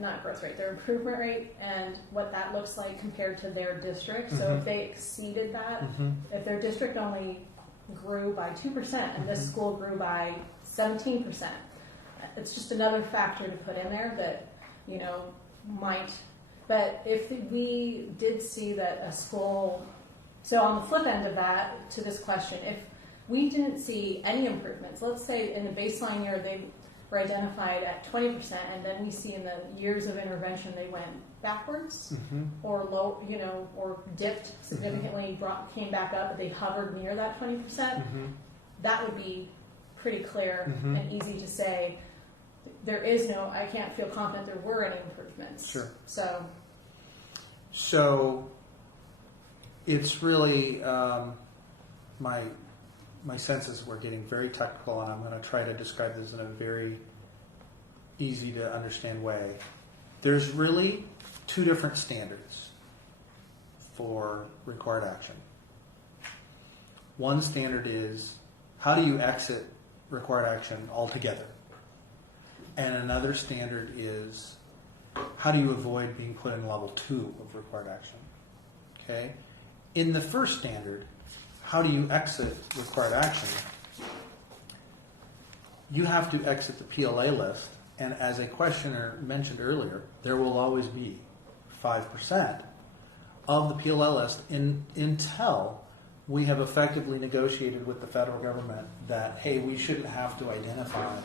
not growth rate, their improvement rate, and what that looks like compared to their district. So if they exceeded that, if their district only grew by 2% and this school grew by 17%, it's just another factor to put in there that, might. But if we did see that a school, so on the flip end of that, to this question, if we didn't see any improvements, let's say in the baseline year they were identified at 20%, and then we see in the years of intervention they went backwards or low, or dipped significantly, came back up, but they hovered near that 20%, that would be pretty clear and easy to say. I can't feel confident there were any improvements. Sure. So it's really my senses we're getting very technical, and I'm going to try to describe this in a very easy to understand way. There's really 2 different standards for required action. One standard is how do you exit required action altogether? And another standard is how do you avoid being put in level 2 of required action? Okay? In the first standard, how do you exit required action? You have to exit the PLA list, and as a questioner mentioned earlier, there will always be 5% of the PLA list until we have effectively negotiated with the federal government that, hey, we shouldn't have to identify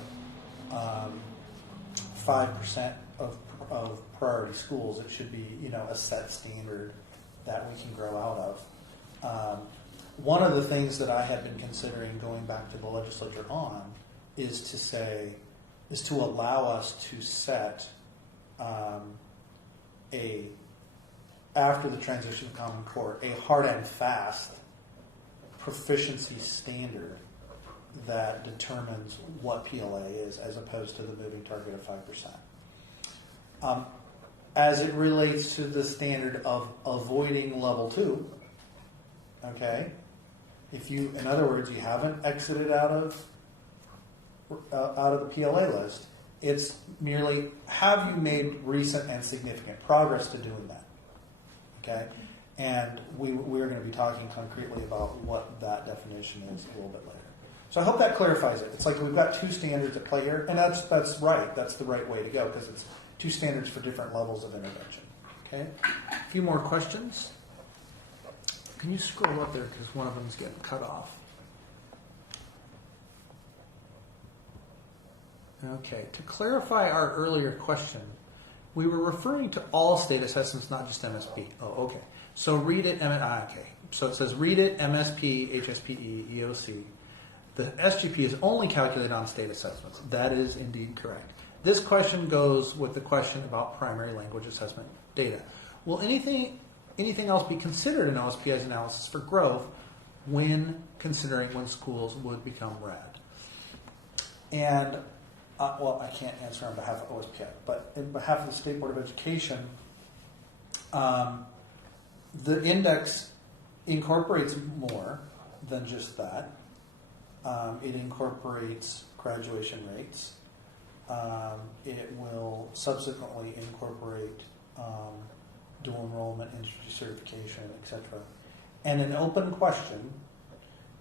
5% of priority schools. It should be, a set standard that we can grow out of. One of the things that I had been considering going back to the legislature on is to allow us to set after the transition to Common Core, a hard and fast proficiency standard that determines what PLA is, as opposed to the moving target of 5%. As it relates to the standard of avoiding level 2, okay, in other words, you haven't exited out of the PLA list, it's merely have you made recent and significant progress to doing that, okay? And we're going to be talking concretely about what that definition is a little bit later. So I hope that clarifies it. It's like we've got 2 standards at play here, and that's right. That's the right way to go, because it's 2 standards for different levels of intervention. Okay? A few more questions. Can you scroll up there, because one of them's getting cut off. Okay. To clarify our earlier question, we were referring to all state assessments, not just MSP. Oh, okay. So read it, okay. So it says read it, MSP, HSPE, EOC. The SGP is only calculated on state assessments. That is indeed correct. This question goes with the question about primary language assessment data. Will anything else be considered in OSPI's analysis for growth when considering when schools would become RAD? And, well, I can't answer on behalf of OSPI, but in behalf of the State Board of Education, the index incorporates more than just that. It incorporates graduation rates. It will subsequently incorporate dual enrollment, industry certification, etc. And an open question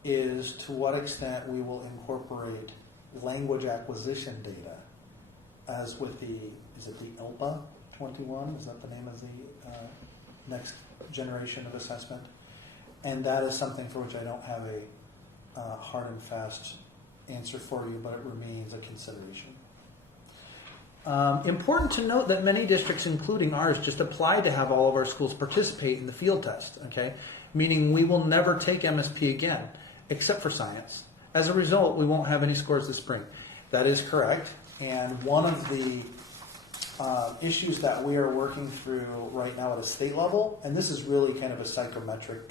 is to what extent we will incorporate language acquisition data, as with is it the ILPA 21? Is that the name of the next generation of assessment? And that is something for which I don't have a hard and fast answer for you, but it remains a consideration. Important to note that many districts, including ours, just applied to have all of our schools participate in the field test, okay? Meaning we will never take MSP again, except for science. As a result, we won't have any scores this spring. That is correct. And one of the issues that we are working through right now at a state level, and this is really kind of a psychometric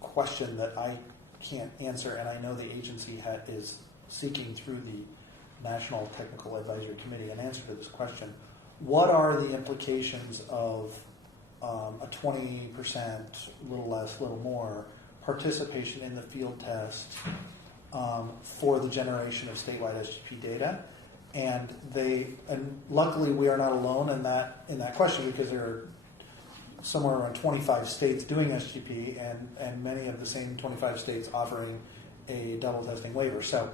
question that I can't answer, and I know the agency is seeking through the National Technical Advisory Committee an answer to this question. What are the implications of a 20%, a little less, a little more, participation in the field test for the generation of statewide SGP data? And luckily we are not alone in that question, because there are somewhere around 25 states doing SGP, and many of the same 25 states offering a double testing waiver. So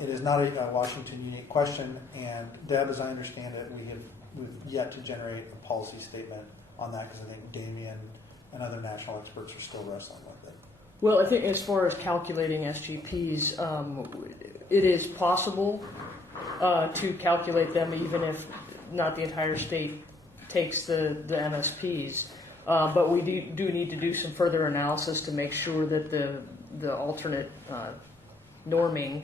it is not a Washington unique question, and Deb, as I understand it, we've yet to generate a policy statement on that, because I think Damien and other national experts are still wrestling with it. Well, I think as far as calculating SGPs, it is possible to calculate them even if not the entire state takes the MSPs. But we do need to do some further analysis to make sure that the alternate norming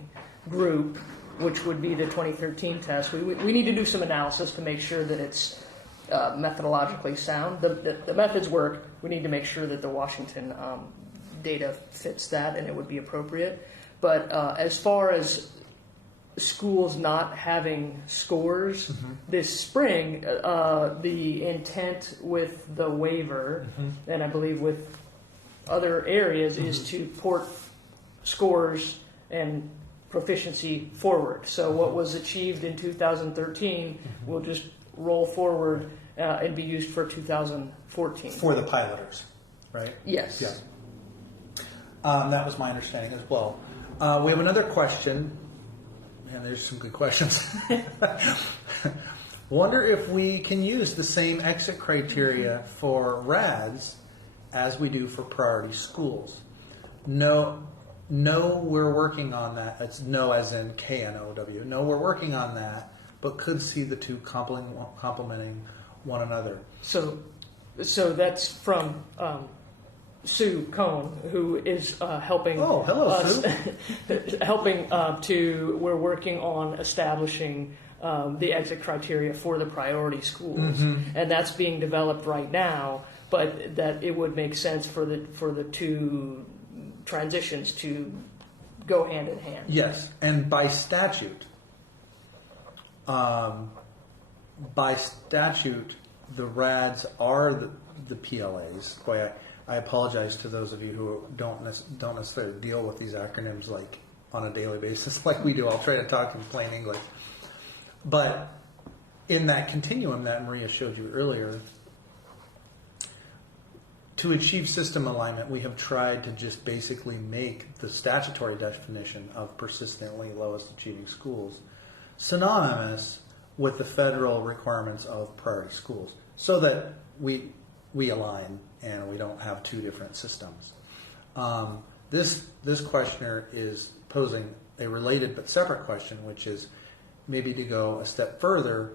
group, which would be the 2013 test, we need to do some analysis to make sure that it's methodologically sound. The methods work. We need to make sure that the Washington data fits that and it would be appropriate. But as far as schools not having scores this spring, the intent with the waiver, and I believe with other areas, is to port scores and proficiency forward. So what was achieved in 2013 will just roll forward and be used for 2014. For the piloters, right? Yes. Yeah. That was my understanding as well. We have another question, and there's some good questions. Wonder if we can use the same exit criteria for RADs as we do for priority schools. No, we're working on that. It's no as in KNOW. No, we're working on that, but could see the two complementing one another. So that's from Sue Cohn, who is helping. Oh, hello, us, Sue. We're working on establishing the exit criteria for the priority schools, and that's being developed right now. But that it would make sense for the two transitions to go hand in hand. Yes, and by statute, the RADs are the PLAs. Boy, I apologize to those of you who don't necessarily deal with these acronyms like on a daily basis like we do. I'll try to talk in plain English. But in that continuum that Maria showed you earlier, to achieve system alignment, we have tried to just basically make the statutory definition of persistently lowest achieving schools synonymous with the federal requirements of priority schools, so that we align and we don't have two different systems. This questioner is posing a related but separate question, which is maybe to go a step further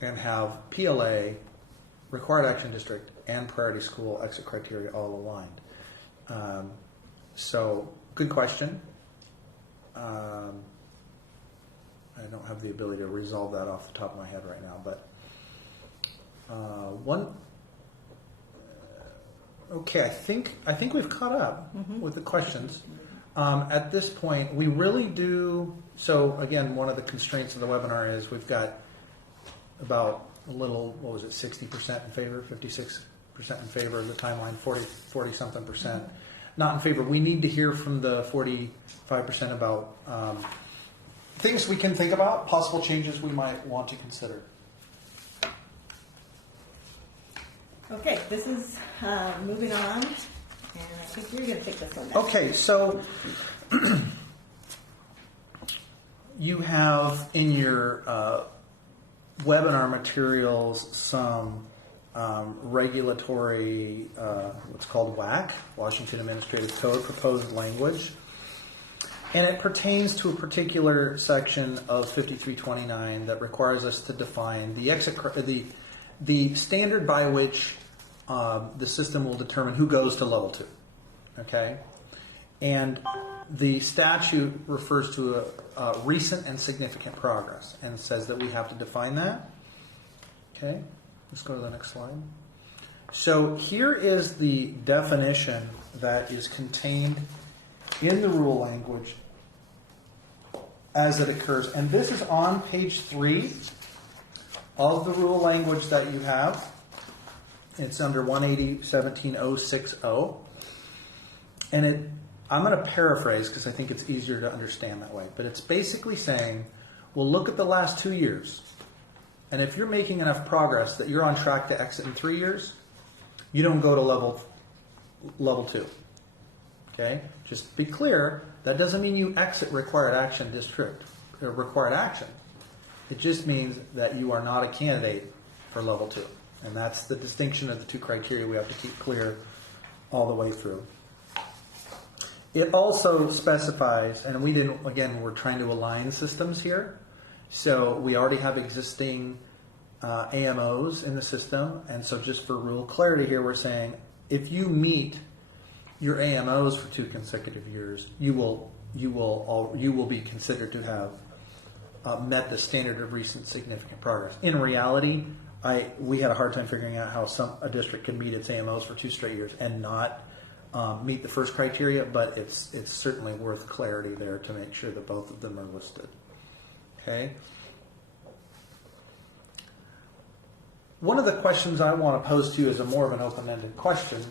and have PLA required action district and priority school exit criteria all aligned. So, good question. I don't have the ability to resolve that off the top of my head right now, but okay, I think we've caught up with the questions. At this point, we really do. So again, one of the constraints of the webinar is we've got about a little, 60% in favor, 56% in favor of the timeline, 40 something percent not in favor. We need to hear from the 45% about things we can think about, possible changes we might want to consider. Okay, this is moving on, and I think you're going to take this one next. Okay, so you have in your webinar materials some regulatory, what's called WAC, Washington Administrative Code, proposed language. And it pertains to a particular section of 5329 that requires us to define the standard by which the system will determine who goes to level 2. Okay? And the statute refers to a recent and significant progress and says that we have to define that. Okay? Let's go to the next slide. So here is the definition that is contained in the rule language as it occurs. And this is on page 3 of the rule language that you have. It's under 180.17.060. And I'm going to paraphrase because I think it's easier to understand that way. But it's basically saying, we'll look at the last 2 years. And if you're making enough progress that you're on track to exit in 3 years, you don't go to level 2. Okay? Just be clear, that doesn't mean you exit required action district or required action. It just means that you are not a candidate for level 2. And that's the distinction of the two criteria we have to keep clear all the way through. It also specifies, and we're trying to align systems here. So we already have existing AMOs in the system, and so just for rule clarity here, we're saying if you meet your AMOs for 2 consecutive years, you will be considered to have met the standard of recent significant progress. In reality, we had a hard time figuring out how a district can meet its AMOs for 2 straight years and not meet the first criteria, but it's certainly worth clarity there to make sure that both of them are listed. Okay. One of the questions I want to pose to you is more of an open-ended question,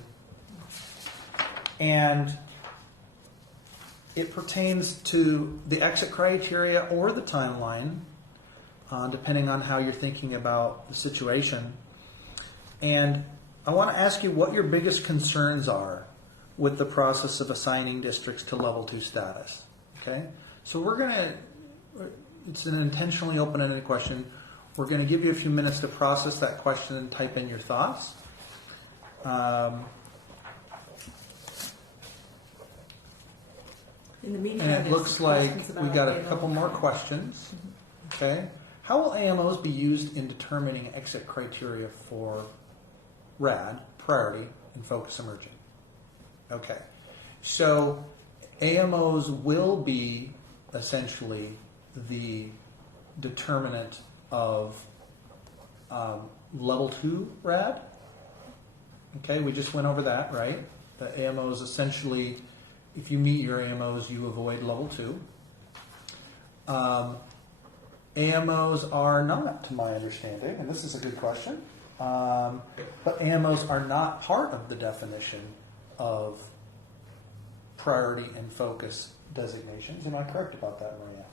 and it pertains to the exit criteria or the timeline, depending on how you're thinking about the situation. And I want to ask you what your biggest concerns are with the process of assigning districts to level 2 status. Okay, so it's an intentionally open-ended question. We're going to give you a few minutes to process that question and type in your thoughts. In the meantime, And it looks like we got a AMO. couple more questions. Okay, how will AMOs be used in determining exit criteria for RAD, priority, and focus emerging? Okay, so AMOs will be essentially the determinant of level 2 RAD. Okay, we just went over that, right? The AMOs essentially, if you meet your AMOs, you avoid level 2. AMOs are not, to my understanding, and this is a good question, but AMOs are not part of the definition of priority and focus designations. Am I correct about that, Maria?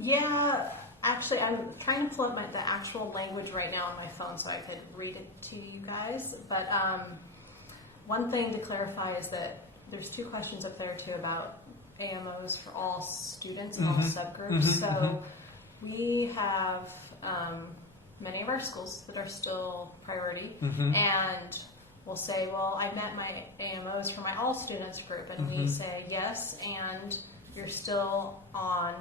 Yeah, actually, I'm trying to pull up the actual language right now on my phone so I could read it to you guys. But one thing to clarify is that there's 2 questions up there too about AMOs for all students and all subgroups. So we have many of our schools that are still priority, and we'll say, well, I met my AMOs for my all students group, and we say yes, and you're still on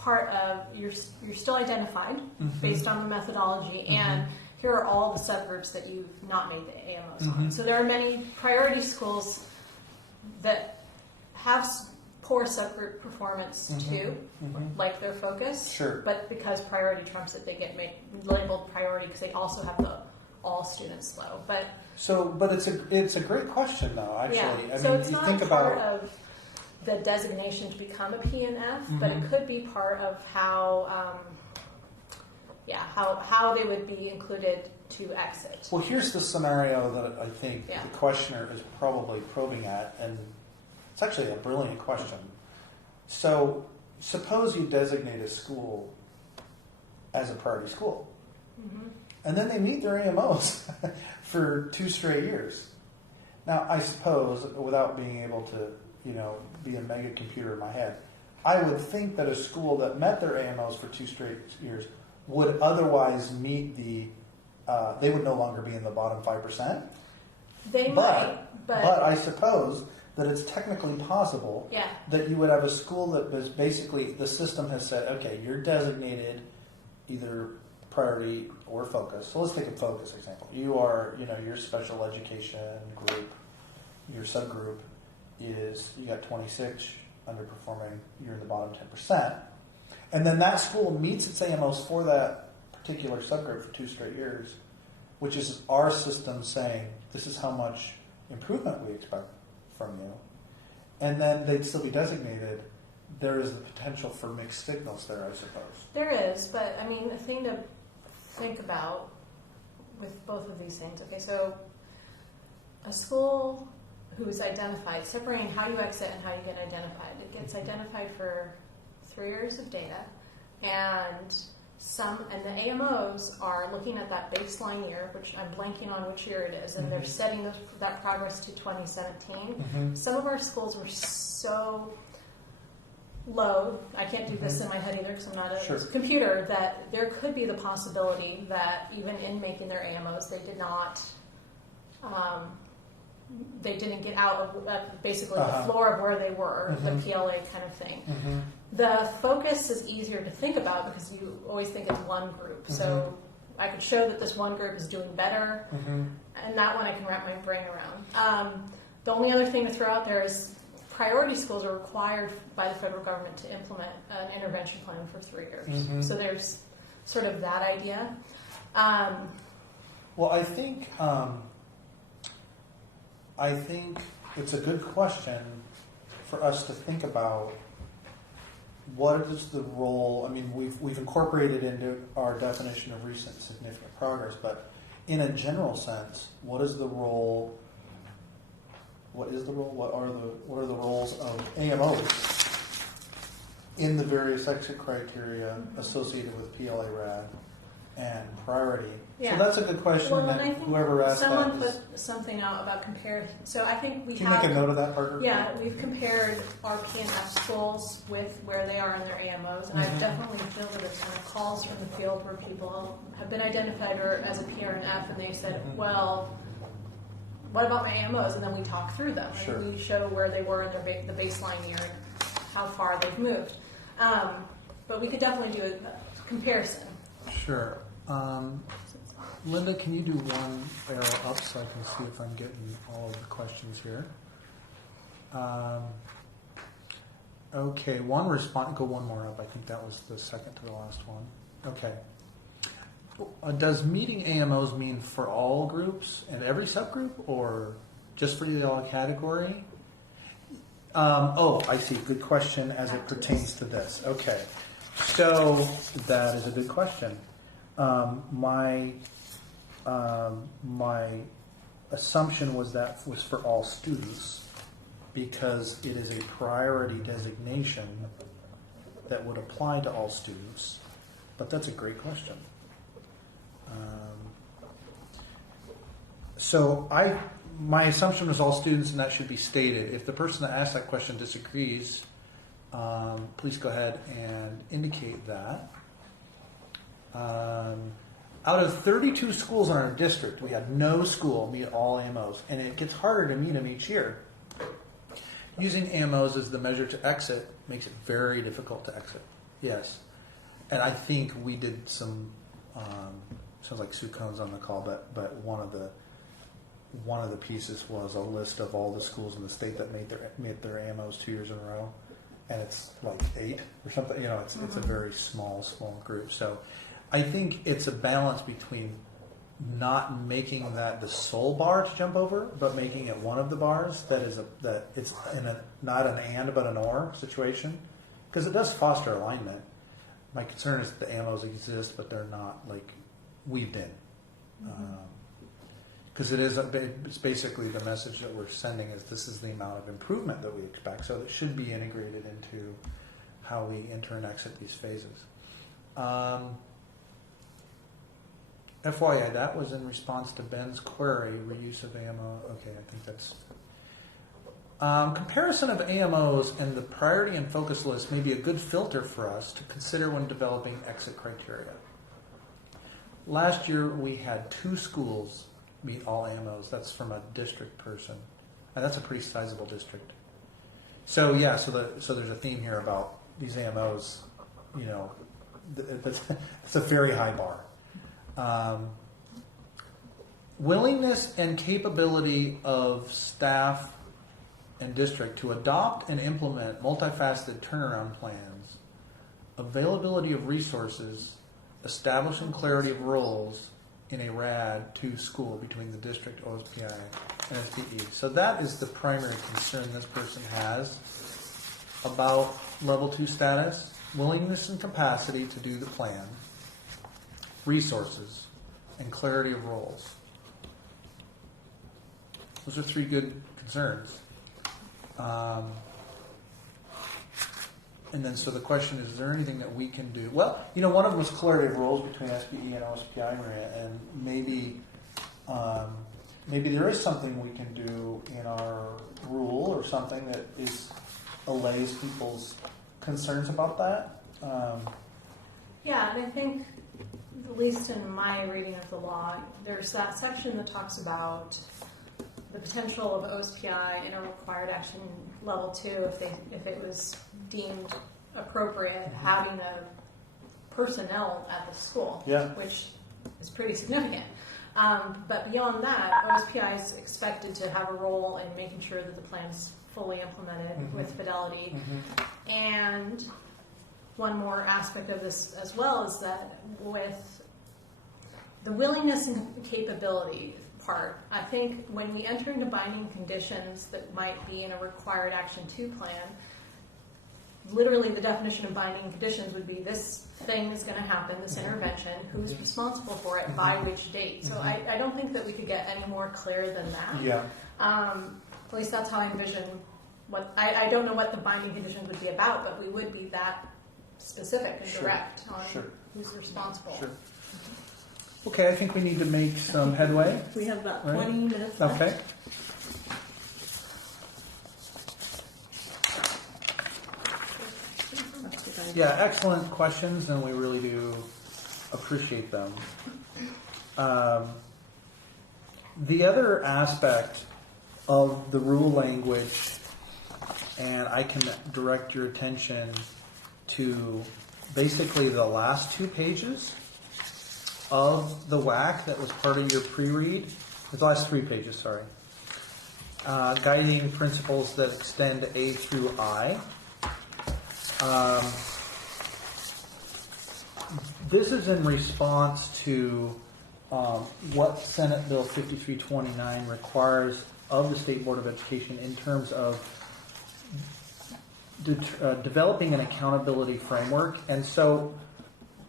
part of you're still identified Mhm. based on the methodology, and here are all the subgroups that you've not made the AMOs on. Mhm. So there are many priority schools that have poor subgroup performance Mhm. too, Mhm. like their focus. Sure. But because priority trumps it, they get labeled priority because they also have the all students low. But But it's a great question though. Actually, yeah, I so mean, it's you not think part about. of the designation to become a P and F, but Mhm. it could be part of how, how they would be included to exit. Well, here's the scenario that I think Yeah. the questioner is probably probing at, and it's actually a brilliant question. So, suppose you designate a school as a priority school, Mm-hmm. and then they meet their AMOs for 2 straight years. Now, I suppose, without being able to, be a mega computer in my head, I would think that a school that met their AMOs for 2 straight years would otherwise meet they would no longer be in the bottom 5%. They might, but I suppose that it's technically possible yeah, that you would have a school that was basically, the system has said, okay, you're designated either priority or focus. So let's take a focus example. You are, your special education group, your subgroup is, you got 26 underperforming, you're in the bottom 10%. And then that school meets its AMOs for that particular subgroup for 2 straight years, which is our system saying, this is how much improvement we expect from you. And then they'd still be designated. There is the potential for mixed signals there, I suppose. there is. But I mean, the thing to think about with both of these things. Okay, so a school who is identified, separating how you exit and how you get identified. It gets identified for 3 years of data, and the AMOs are looking at that baseline year, which I'm blanking on which year it is, and they're setting that progress to 2017. Mm-hmm. Some of our schools were so low, I can't do this in my head either because I'm not a Sure. computer, that there could be the possibility that even in making their AMOs, they did not, they didn't get out of basically the floor of where they were, the PLA kind of thing. Mm-hmm. The focus is easier to think about because you always think it's one group. So I could show that this one group is doing better, Mm-hmm. and that one I can wrap my brain around. The only other thing to throw out there is priority schools are required by the federal government to implement an intervention plan for 3 years. Mhm. So there's sort of that idea. Well, I think it's a good question for us to think about. What is the role? I mean, we've incorporated into our definition of recent significant progress, but in a general sense, what is the role? What is the role? What are the roles of AMOs in the various exit criteria associated with PLA-RAD and priority? Yeah. So that's a good question. Well, that and I think whoever asked someone that is, put something out about comparing. So I think we can have. you make a note of that, Parker? Yeah, we've compared our P&F schools with where they are in their AMOs, and I've definitely fielded a ton of calls from the field where people have been identified as a P or an F, and they said, well, what about my AMOs? And then we talk through them. Sure. And we show where they were in the baseline year and how far they've moved. But we could definitely do a comparison. Sure. Linda, can you do one arrow up so I can see if I'm getting all of the questions here? Okay, one response. Go one more up. I think that was the second to the last one. Okay. Does meeting AMOs mean for all groups and every subgroup, or just for the all category? I see. Good question as it pertains to this. Okay. So that is a good question. My assumption was that was for all students because it is a priority designation that would apply to all students. But that's a great question. My assumption was all students, and that should be stated. If the person that asked that question disagrees, please go ahead and indicate that. Out of 32 schools in our district, we had no school meet all AMOs, and it gets harder to meet them each year. Using AMOs as the measure to exit makes it very difficult to exit. Yes. And I think we did some, sounds like Sue Cohn's on the call, but one of the pieces was a list of all the schools in the state that made their AMOs 2 years in a row. And it's like 8 or something, it's a very small group. So I think it's a balance between not making that the sole bar to jump over, but making it one of the bars that it's in not an and but an or situation, because it does foster alignment. My concern is that the AMOs exist, but they're not like weaved in, because it's basically the message that we're sending is this is the amount of improvement that we expect. So it should be integrated into how we enter and exit these phases. FYI, that was in response to Ben's query, reuse of AMO. Okay, I think that's... comparison of AMOs and the priority and focus list may be a good filter for us to consider when developing exit criteria. Last year, we had 2 schools meet all AMOs. That's from a district person. And that's a pretty sizable district. So, yeah, so there's a theme here about these AMOs, it's a very high bar. Willingness and capability of staff and district to adopt and implement multifaceted turnaround plans, availability of resources, establishing clarity of roles in a RAD to school between the district, OSPI, and SPE. So that is the primary concern this person has about level 2 status, willingness and capacity to do the plan, resources, and clarity of roles. Those are 3 good concerns. And then, so the question is there anything that we can do? Well, one of them was clarity of roles between SPE and OSPI, Maria, and maybe there is something we can do in our rule or something that allays people's concerns about that. Yeah, and I think, at least in my reading of the law, there's that section that talks about the potential of OSPI in a required action level 2 if it was deemed appropriate, having a personnel at the school, which is pretty significant. But beyond that, OSPI is expected to have a role in making sure that the plan's fully implemented with fidelity. And one more aspect of this as well is that with the willingness and capability part, I think when we enter into binding conditions that might be in a required action 2 plan, literally the definition of binding conditions would be this thing is going to happen, this intervention, who's responsible for it, by which date. So I don't think that we could get any more clear than that. Yeah. At least that's how I envision what, I don't know what the binding conditions would be about, but we would be that specific and direct on who's responsible. Sure. Okay, I think we need to make some headway. We have about 20 minutes left. Okay. Yeah, excellent questions, and we really do appreciate them. The other aspect of the rule language, and I can direct your attention to basically the last 2 pages of the WAC that was part of your pre-read. The last 3 pages, sorry. Guiding principles that extend A through I. This is in response to what Senate Bill 5329 requires of the State Board of Education in terms of developing an accountability framework. And so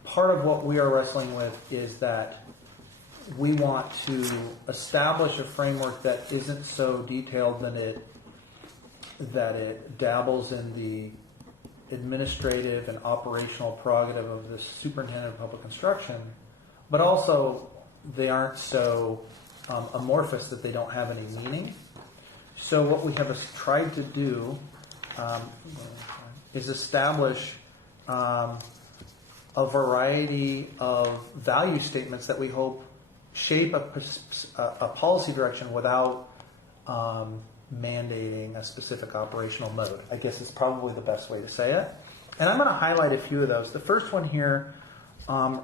part of what we are wrestling with is that we want to establish a framework that isn't so detailed that it dabbles in the administrative and operational prerogative of the superintendent of public instruction, but also they aren't so amorphous that they don't have any meaning. So what we have tried to do is establish a variety of value statements that we hope shape a policy direction without mandating a specific operational mode. I guess is probably the best way to say it. And I'm going to highlight a few of those. The first one here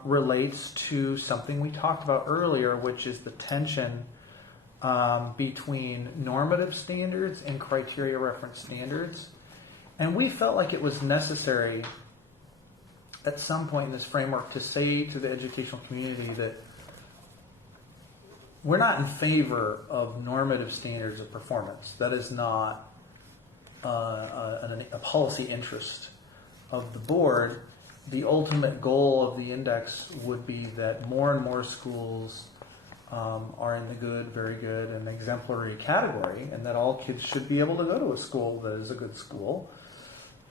relates to something we talked about earlier, which is the tension between normative standards and criteria reference standards. And we felt like it was necessary at some point in this framework to say to the educational community that we're not in favor of normative standards of performance. That is not a policy interest of the board. The ultimate goal of the index would be that more and more schools are in the good, very good, and exemplary category, and that all kids should be able to go to a school that is a good school.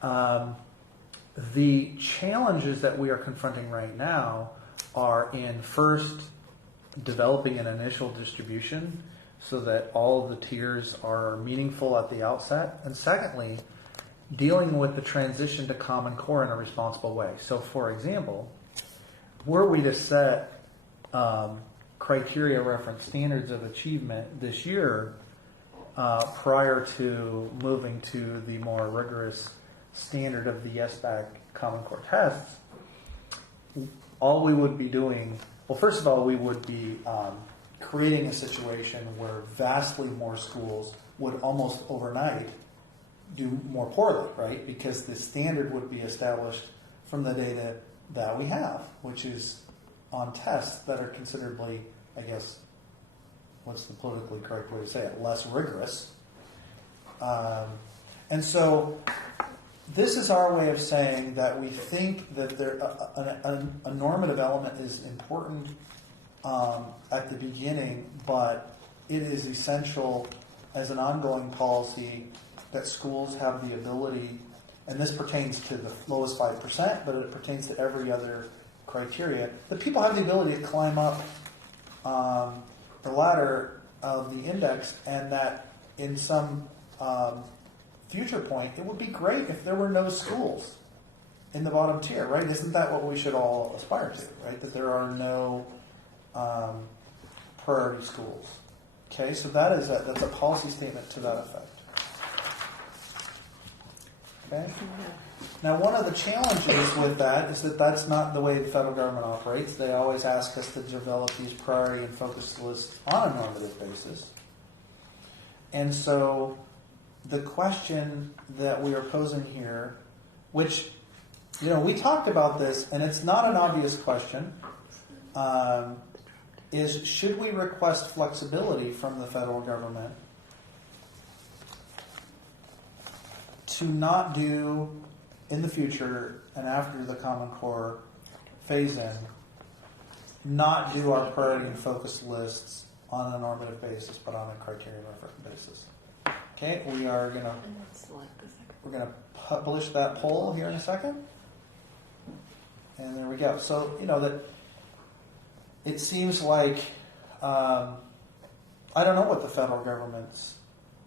The challenges that we are confronting right now are in first developing an initial distribution so that all of the tiers are meaningful at the outset, and secondly, dealing with the transition to Common Core in a responsible way. So, for example, were we to set criteria reference standards of achievement this year prior to moving to the more rigorous standard of the SBAC Common Core tests, all we would be doing, well, first of all, we would be creating a situation where vastly more schools would almost overnight do more poorly, right? Because the standard would be established from the data that we have, which is on tests that are considerably, I guess, what's the politically correct way to say it, less rigorous. And so this is our way of saying that we think that a normative element is important at the beginning, but it is essential as an ongoing policy that schools have the ability, and this pertains to the lowest 5%, but it pertains to every other criteria, that people have the ability to climb up the ladder of the index, and that in some future point, it would be great if there were no schools in the bottom tier, right? Isn't that what we should all aspire to, right? That there are no priority schools. Okay, so that's a policy statement to that effect. Okay. Now, one of the challenges with that is that that's not the way the federal government operates. They always ask us to develop these priority and focus lists on a normative basis. And so the question that we are posing here, which, we talked about this, and it's not an obvious question, is should we request flexibility from the federal government to not do in the future and after the Common Core phase-in, not do our priority and focus lists on a normative basis, but on a criteria reference basis. Okay, we're gonna publish that poll here in a second, and there we go. So that it seems like I don't know what the federal government's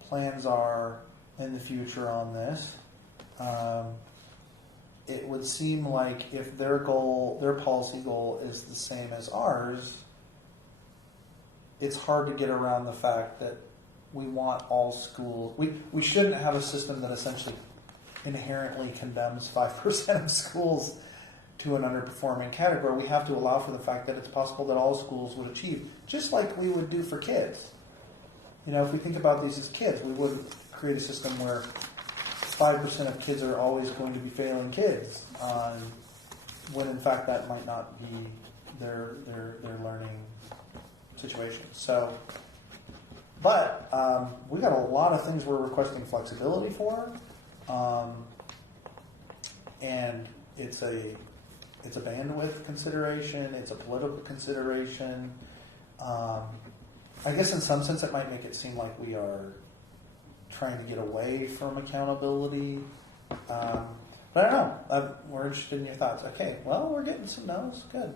plans are in the future on this. It would seem like if their policy goal is the same as ours, it's hard to get around the fact that we want all schools. We shouldn't have a system that essentially inherently condemns 5% of schools to an underperforming category. We have to allow for the fact that it's possible that all schools would achieve, just like we would do for kids. If we think about these as kids, we wouldn't create a system where 5% of kids are always going to be failing kids, when in fact that might not be their learning situation. So, but we got a lot of things we're requesting flexibility for, and it's a bandwidth consideration, it's a political consideration. I guess in some sense it might make it seem like we are trying to get away from accountability. But I don't know. We're interested in your thoughts. Okay, well, we're getting some no's. Good.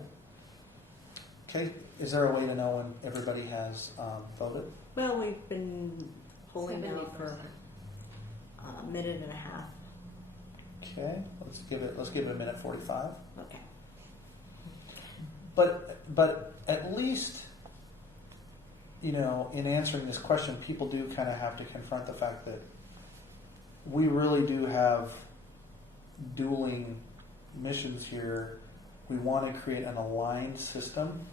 Okay, is there a way to know when everybody has voted? Well, we've been polling now 70%. for a minute and a half. Okay, let's give it a minute 45. Okay. But at least, in answering this question, people do kind of have to confront the fact that we really do have dueling missions here. We want to create an aligned system.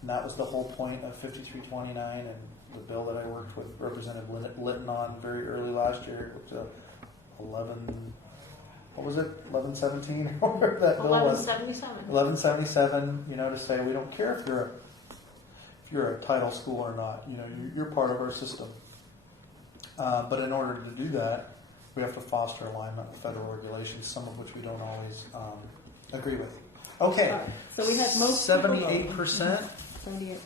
And that was the whole point of 5329 and the bill that I worked with Representative Litton on very early last year, which 11, what was it, 1117 or whatever that bill was. 1177. 1177, to say we don't care if you're a title school or not, you're part of our system. But in order to do that, we have to foster alignment with federal regulations, some of which we don't always agree with. Okay. So we had most people vote. 78%.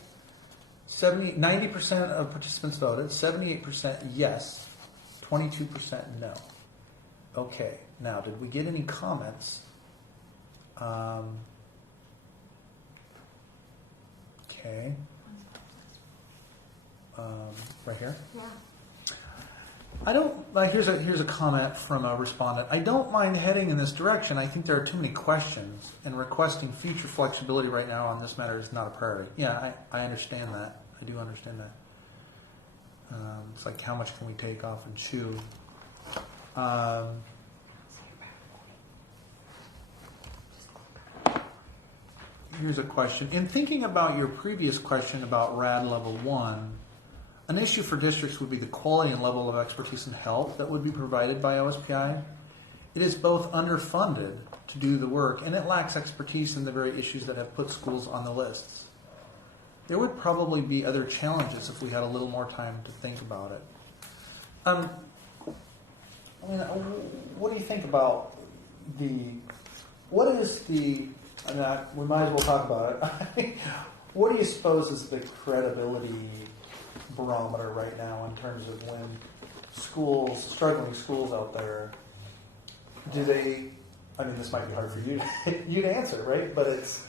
90% of participants voted. 78% yes. 22% no. Okay. Now, did we get any comments? Okay. Right here. Yeah. I don't. Here's a comment from a respondent. I don't mind heading in this direction. I think there are too many questions, and requesting future flexibility right now on this matter is not a priority. Yeah, I understand that. I do understand that. It's like, how much can we take off and chew? Here's a question. In thinking about your previous question about RAD Level 1, an issue for districts would be the quality and level of expertise and help that would be provided by OSPI. It is both underfunded to do the work, and it lacks expertise in the very issues that have put schools on the lists. There would probably be other challenges if we had a little more time to think about it. What do you think about we might as well talk about it. What do you suppose is the credibility barometer right now in terms of when struggling schools out there, this might be hard for you to answer, right? But it's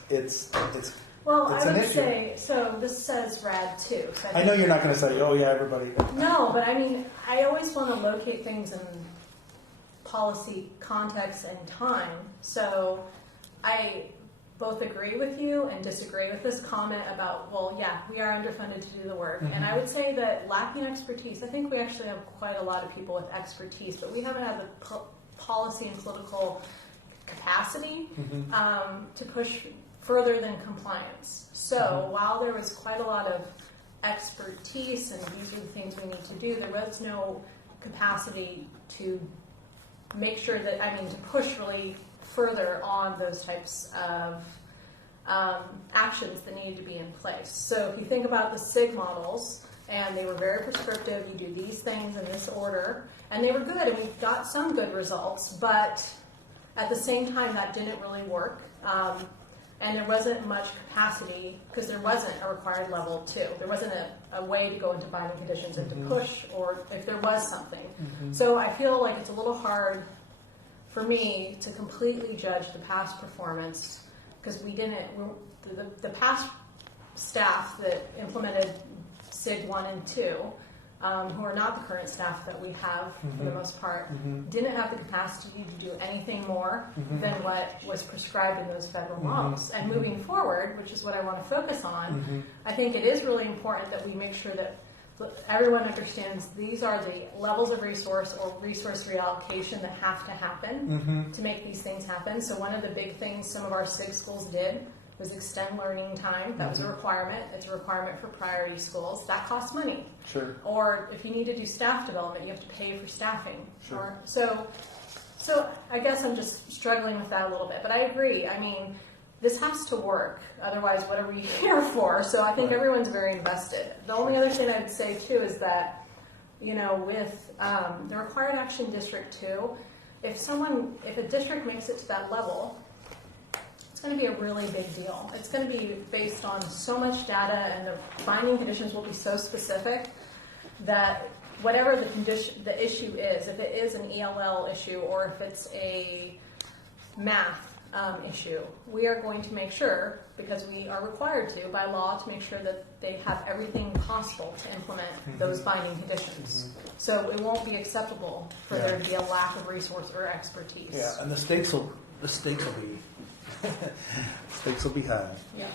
Well, it's I an would issue. say, so this says RAD 2. So I know you're not going to say, oh yeah, everybody. No, but I always want to locate things in policy context and time. So I both agree with you and disagree with this comment about, well, yeah, we are underfunded to do the work. Mm-hmm. And I would say that lacking expertise, I think we actually have quite a lot of people with expertise, but we haven't had the policy and political capacity to push further than compliance. So while there was quite a lot of expertise and these are the things we need to do, there was no capacity to make sure that, to push really further on those types of actions that needed to be in place. So if you think about the SIG models, and they were very prescriptive, you do these things in this order, and they were good, and we got some good results, but at the same time that didn't really work. And there wasn't much capacity because there wasn't a required level 2. There wasn't a way to go into binding conditions and to push, or if there was something. So I feel like it's a little hard for me to completely judge the past performance because the past staff that implemented SIG 1 and 2, who are not the current staff that we have for the most part, didn't have the capacity to do anything more than what was prescribed in those federal models. And moving forward, which is what I want to focus on, I think it is really important that we make sure that everyone understands these are the levels of resource or resource reallocation that have to happen to make these things happen. So one of the big things some of our SIG schools did was extend learning time. That was a requirement. It's a requirement for priority schools. That costs money. Sure. Or if you need to do staff development, you have to pay for staffing. Sure. So I guess I'm just struggling with that a little bit. But I agree. This has to work. Otherwise, what are we here for? So I think everyone's very invested. The only other thing I would say, too, is that, with the Required Action District 2, if a district makes it to that level, it's going to be a really big deal. It's going to be based on so much data, and the binding conditions will be so specific that whatever the issue is, if it is an ELL issue or if it's a math issue, we are going to make sure, because we are required to by law, to make sure that they have everything possible to implement those binding conditions. So it won't be acceptable for there to be a lack of resource or expertise. Yeah, and the stakes will be stakes will be high. Yeah.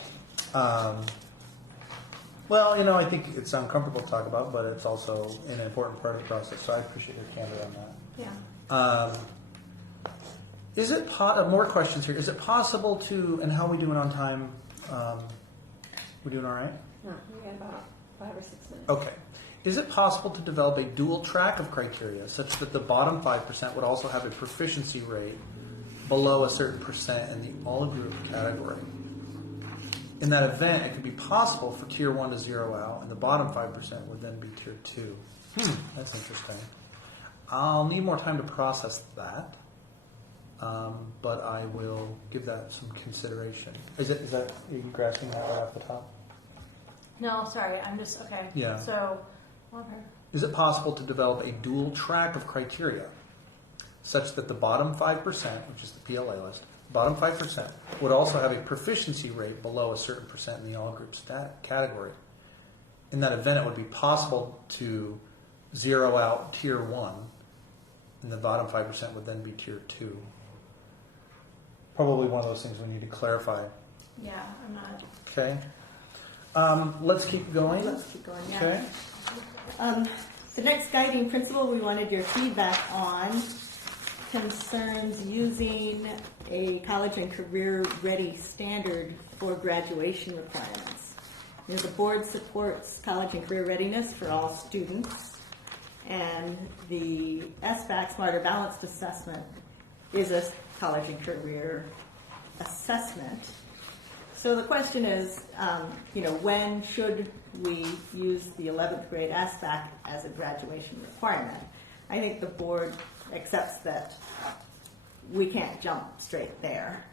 Well, I think it's uncomfortable to talk about, but it's also an important part of the process. So I appreciate your candor on that. Yeah. Is it more questions here? Is it possible to, and how are we doing on time? We're doing all right? No, we got about 5 or 6 minutes. Okay. Is it possible to develop a dual track of criteria such that the bottom 5% would also have a proficiency rate below a certain percent in the all group category? In that event, it could be possible for tier 1 to zero out, and the bottom 5% would then be tier 2. That's interesting. I'll need more time to process that, but I will give that some consideration. Is that, are you grasping that right off the top? No, sorry, I'm just, okay. Yeah. So, okay. Is it possible to develop a dual track of criteria such that the bottom 5%, which is the PLA list, bottom 5% would also have a proficiency rate below a certain percent in the all group category? In that event, it would be possible to zero out tier 1, and the bottom 5% would then be tier 2. Probably one of those things we need to clarify. Yeah, I'm not. Okay. Let's keep going. Let's keep going, yeah. Okay. The next guiding principle we wanted your feedback on concerns using a college and career ready standard for graduation requirements. You know, the board supports college and career readiness for all students, and the SBAC Smarter Balanced Assessment is a college and career assessment. So the question is, when should we use the 11th grade SBAC as a graduation requirement? I think the board accepts that we can't jump straight there.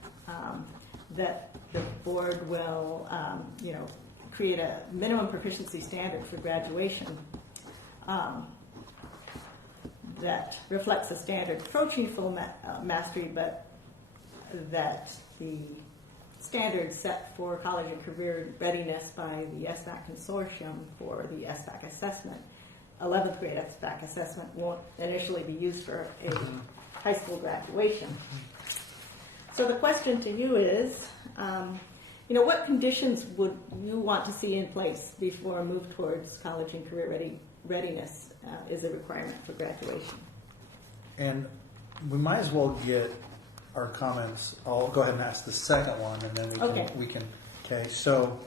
That the board will, create a minimum proficiency standard for graduation that reflects a standard approaching full mastery, but that the standards set for college and career readiness by the SBAC Consortium for the SBAC assessment, 11th grade SBAC assessment, won't initially be used for a high school graduation. So the question to you is, what conditions would you want to see in place before a move towards college and career readiness is a requirement for graduation? And we might as well get our comments. I'll go ahead and ask the second one, and then we can. Okay. So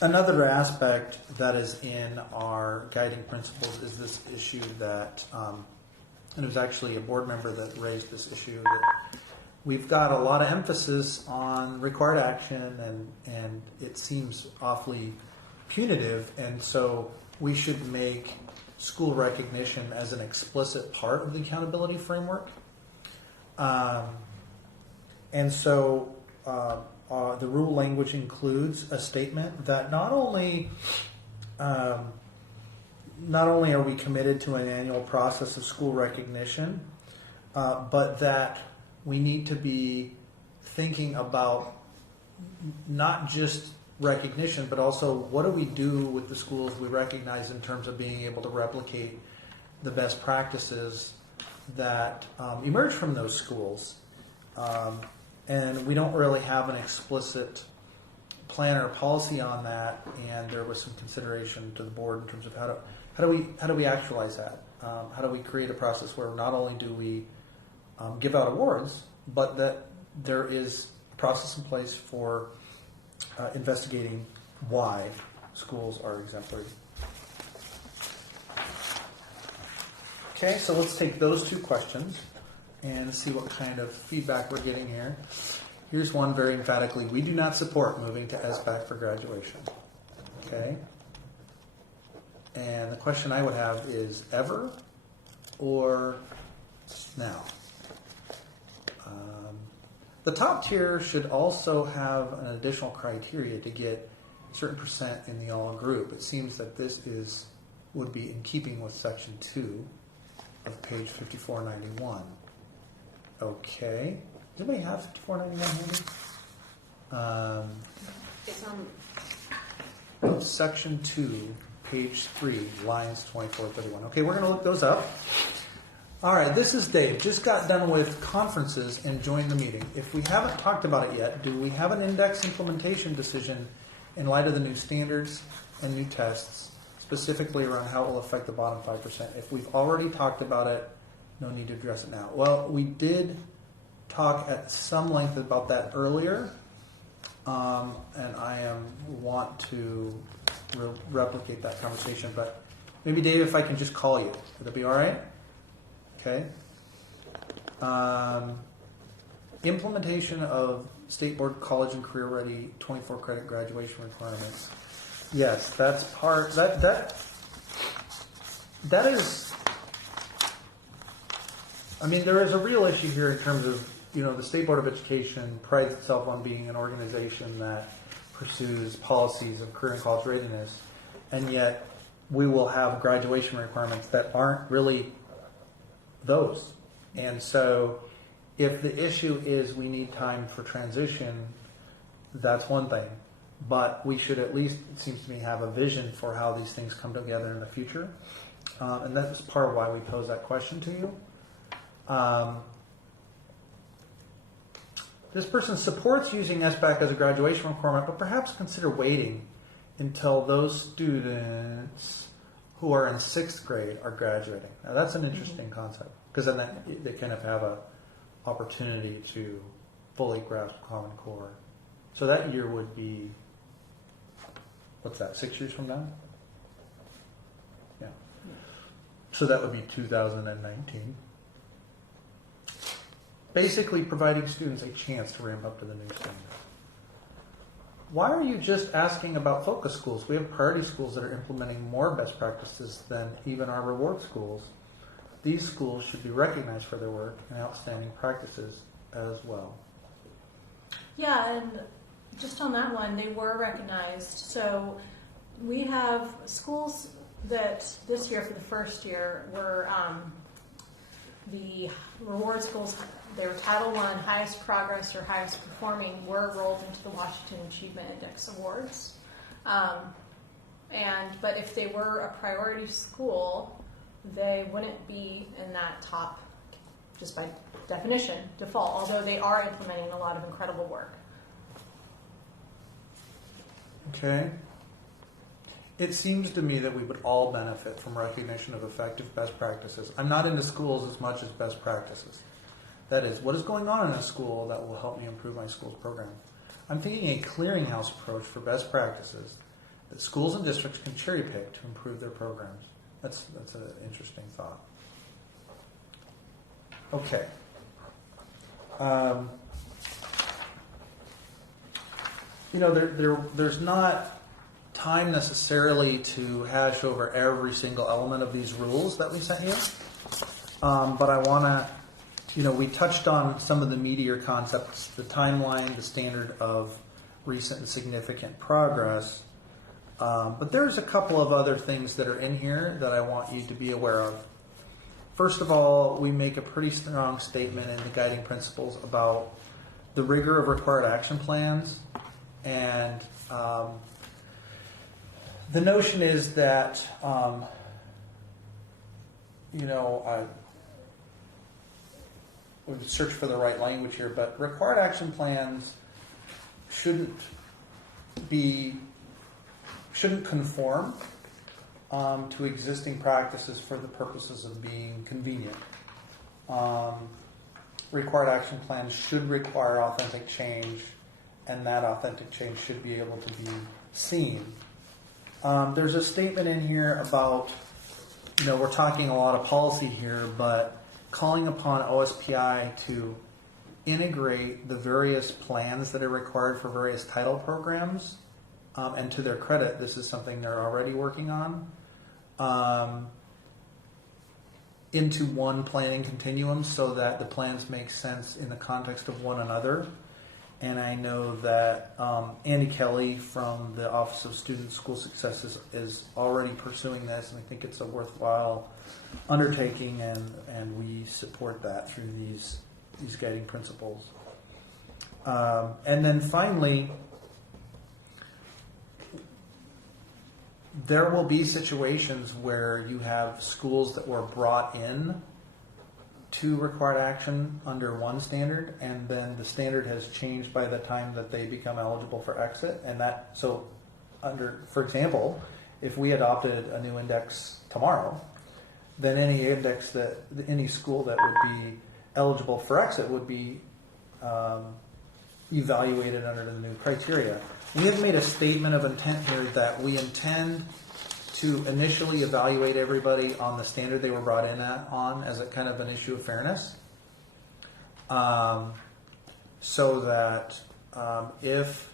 another aspect that is in our guiding principles is this issue that, and it was actually a board member that raised this issue, that we've got a lot of emphasis on required action, and it seems awfully punitive, and so we should make school recognition as an explicit part of the accountability framework. And so the rule language includes a statement that not only are we committed to an annual process of school recognition, but that we need to be thinking about not just recognition, but also what do we do with the schools we recognize in terms of being able to replicate the best practices that emerge from those schools. And we don't really have an explicit plan or policy on that, and there was some consideration to the board in terms of how do we actualize that? How do we create a process where not only do we give out awards, but that there is a process in place for investigating why schools are exemplary. Okay, so let's take those two questions and see what kind of feedback we're getting here. Here's one very emphatically: we do not support moving to SBAC for graduation. Okay? And the question I would have is ever or now? The top tier should also have an additional criteria to get a certain percent in the all group. It seems that this would be in keeping with section 2 of page 5491. Okay. Does anybody have 5491 handy? It's on Section 2, page 3, lines 24 to 31. Okay, we're going to look those up. All right, this is Dave. Just got done with conferences and joined the meeting. If we haven't talked about it yet, do we have an index implementation decision in light of the new standards and new tests, specifically around how it will affect the bottom 5%? If we've already talked about it, no need to address it now. Well, we did talk at some length about that earlier, and I want to replicate that conversation. But maybe, Dave, if I can just call you, would that be all right? Okay. Implementation of State Board College and Career Ready 24 credit graduation requirements. Yes, that's part. That is. I mean, there is a real issue here in terms of, the State Board of Education prides itself on being an organization that pursues policies of career and college readiness, and yet we will have graduation requirements that aren't really those. And so if the issue is we need time for transition, that's one thing. But we should at least, it seems to me, have a vision for how these things come together in the future. And that's part of why we pose that question to you. This person supports using SBAC as a graduation requirement, but perhaps consider waiting until those students who are in 6th grade are graduating. Now that's an interesting concept, because then they kind of have a opportunity to fully grasp Common Core. So that year would be, what's that, 6 years from now? Yeah. So that would be 2019. Basically providing students a chance to ramp up to the new standard. Why are you just asking about focus schools? We have priority schools that are implementing more best practices than even our reward schools. These schools should be recognized for their work and outstanding practices as well. Yeah, and just on that one, they were recognized. So we have schools that this year, for the first year, were the reward schools. They were Title I, highest progress or highest performing, were enrolled into the Washington Achievement Index Awards. But if they were a priority school, they wouldn't be in that top, just by definition, default, although they are implementing a lot of incredible work. Okay. It seems to me that we would all benefit from recognition of effective best practices. I'm not into schools as much as best practices. That is, what is going on in a school that will help me improve my school's program? I'm thinking a clearinghouse approach for best practices that schools and districts can cherry pick to improve their programs. That's an interesting thought. Okay. There's not time necessarily to hash over every single element of these rules that we sent you, but I want to. We touched on some of the meatier concepts, the timeline, the standard of recent and significant progress. But there's a couple of other things that are in here that I want you to be aware of. First of all, we make a pretty strong statement in the guiding principles about the rigor of required action plans. And the notion is that, we've searched for the right language here, but required action plans shouldn't conform to existing practices for the purposes of being convenient. Required action plans should require authentic change, and that authentic change should be able to be seen. There's a statement in here about, we're talking a lot of policy here, but calling upon OSPI to integrate the various plans that are required for various title programs, and to their credit, this is something they're already working on, into one planning continuum so that the plans make sense in the context of one another. And I know that Andy Kelly from the Office of Student School Success is already pursuing this, and I think it's a worthwhile undertaking, and we support that through these guiding principles. And then finally, there will be situations where you have schools that were brought in to required action under one standard, and then the standard has changed by the time that they become eligible for exit. And that, so for example, if we adopted a new index tomorrow, then any school that would be eligible for exit would be evaluated under the new criteria. We have made a statement of intent here that we intend to initially evaluate everybody on the standard they were brought in on as a kind of an issue of fairness. So that if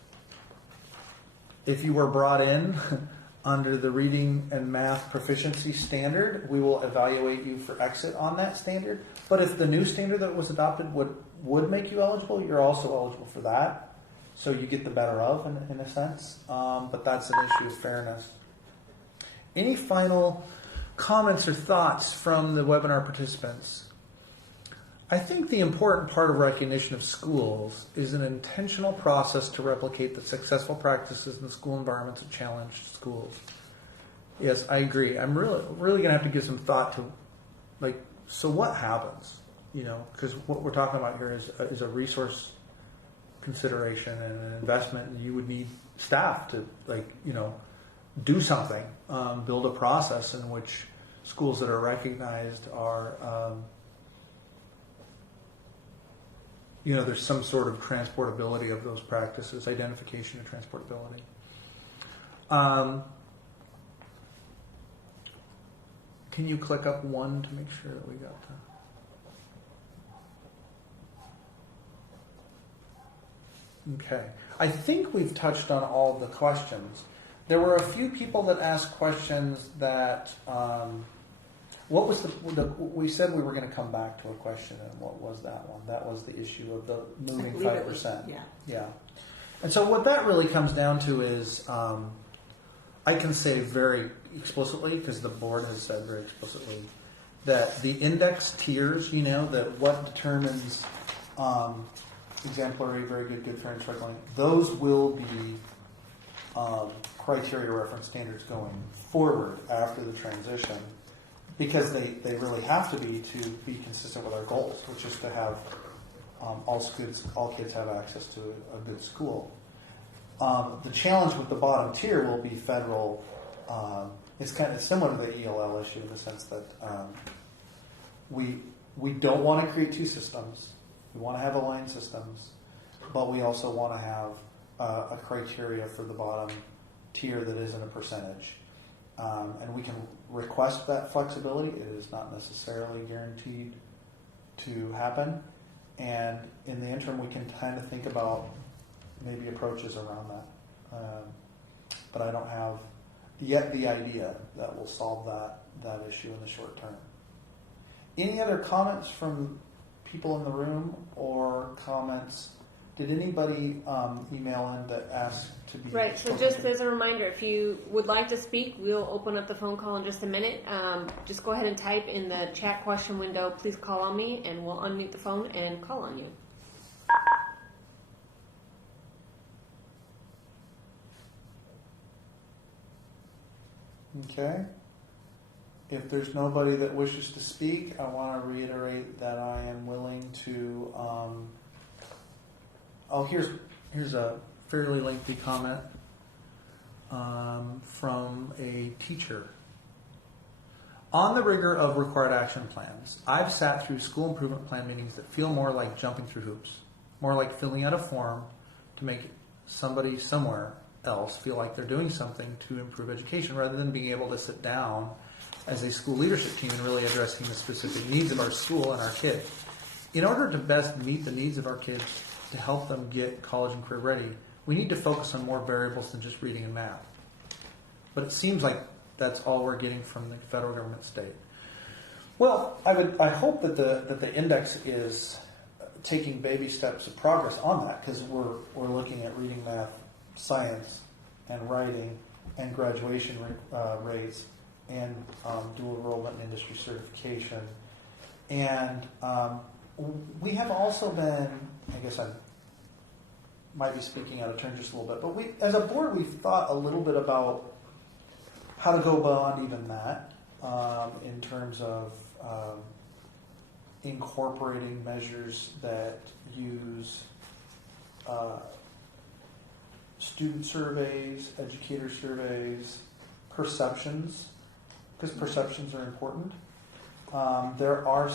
you were brought in under the reading and math proficiency standard, we will evaluate you for exit on that standard. But if the new standard that was adopted would make you eligible, you're also eligible for that. So you get the better of, in a sense. But that's an issue of fairness. Any final comments or thoughts from the webinar participants? I think the important part of recognition of schools is an intentional process to replicate the successful practices in the school environments of challenged schools. Yes, I agree. I'm really going to have to give some thought to, like, so what happens? You know, because what we're talking about here is a resource consideration and an investment, and you would need staff to, like, you know, do something, build a process in which schools that are recognized are, you know, there's some sort of transportability of those practices, identification and transportability. Can you click up one to make sure that we got that? Okay. I think we've touched on all the questions. There were a few people that asked questions that, what was we said we were going to come back to a question, and what was that one? That was the issue of the moving 5%. Yeah. And so what that really comes down to is, I can say very explicitly, because the board has said very explicitly, that the index tiers, you know, that what determines exemplary, very good, good, fair, and struggling, those will be criteria reference standards going forward after the transition, because they really have to be consistent with our goals, which is to have all kids have access to a good school. The challenge with the bottom tier will be federal. It's kind of similar to the ELL issue in the sense that we don't want to create two systems. We want to have aligned systems, but we also want to have a criteria for the bottom tier that isn't a percentage. And we can request that flexibility. It is not necessarily guaranteed to happen. And in the interim, we can kind of think about maybe approaches around that. But I don't have yet the idea that will solve that issue in the short term. Any other comments from people in the room or comments? Did anybody email in that asked to be... Right, so just as a reminder, if you would like to speak, we'll open up the phone call in just a minute. Just go ahead and type in the chat question window, please call on me, and we'll unmute the phone and call on you. Okay. If there's nobody that wishes to speak, I want to reiterate that I am willing to... here's a fairly lengthy comment from a teacher. On the rigor of required action plans, I've sat through school improvement plan meetings that feel more like jumping through hoops, more like filling out a form to make somebody somewhere else feel like they're doing something to improve education, rather than being able to sit down as a school leadership team and really addressing the specific needs of our school and our kids. In order to best meet the needs of our kids to help them get college and career ready, we need to focus on more variables than just reading and math. But it seems like that's all we're getting from the federal government state. Well, I hope that the index is taking baby steps of progress on that, because we're looking at reading, math, science, and writing, and graduation rates, and dual enrollment and industry certification. And we have also been, I guess I might be speaking out of turn just a little bit, but as a board, we've thought a little bit about how to go beyond even that in terms of incorporating measures that use student surveys, educator surveys, perceptions, because perceptions are important. There are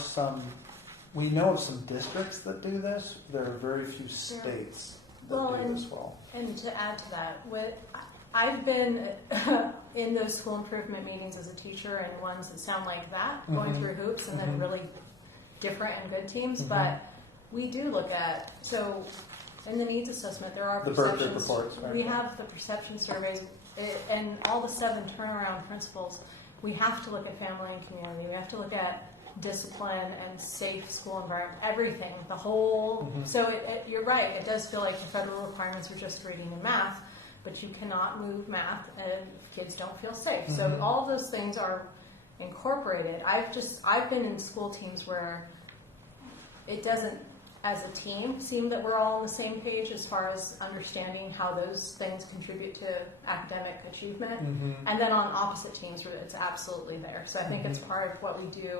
we know of some districts that do this. There are very few states that do this well. And to add to that, I've been in those school improvement meetings as a teacher and ones that sound like that, going through hoops, and then really different and good teams. But we do look at, so in the needs assessment, there are The Berkeley reports, right? We have the perception surveys, and all the 7 turnaround principles. We have to look at family and community. We have to look at discipline and safe school environment, everything, the whole. So you're right, it does feel like the federal requirements are just reading and math, but you cannot move math and kids don't feel safe. So all of those things are incorporated. I've been in school teams where it doesn't, as a team, seem that we're all on the same page as far as understanding how those things contribute to academic achievement. And then on opposite teams where it's absolutely there. So I think it's part of what we do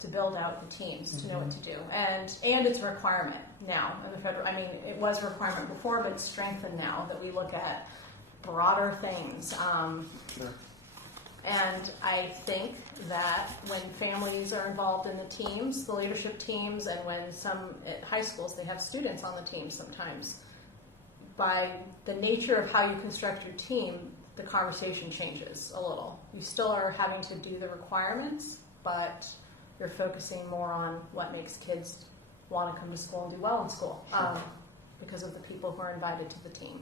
to build out the teams, to know what to do. And it's a requirement now in the federal, I mean, it was a requirement before, but it's strengthened now that we look at broader things. Sure. And I think that when families are involved in the teams, the leadership teams, and when some at high schools, they have students on the team sometimes, by the nature of how you construct your team, the conversation changes a little. You still are having to do the requirements, but you're focusing more on what makes kids want to come to school and do well in school, because of the people who are invited to the team.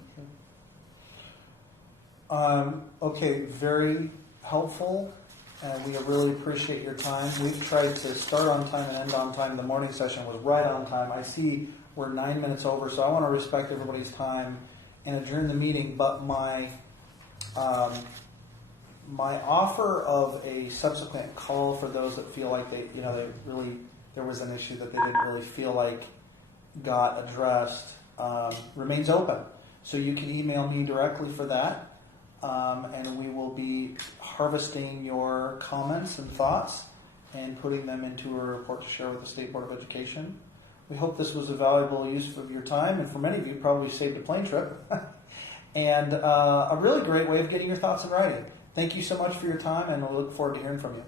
Okay, very helpful, and we really appreciate your time. We've tried to start on time and end on time. The morning session was right on time. I see we're 9 minutes over, so I want to respect everybody's time and adjourn the meeting, but my offer of a subsequent call for those that feel like they really, there was an issue that they didn't really feel like got addressed, remains open. So you can email me directly for that, and we will be harvesting your comments and thoughts and putting them into a report to share with the State Board of Education. We hope this was a valuable use of your time, and for many of you, probably saved a plane trip, and a really great way of getting your thoughts in writing. Thank you so much for your time, and we look forward to hearing from you.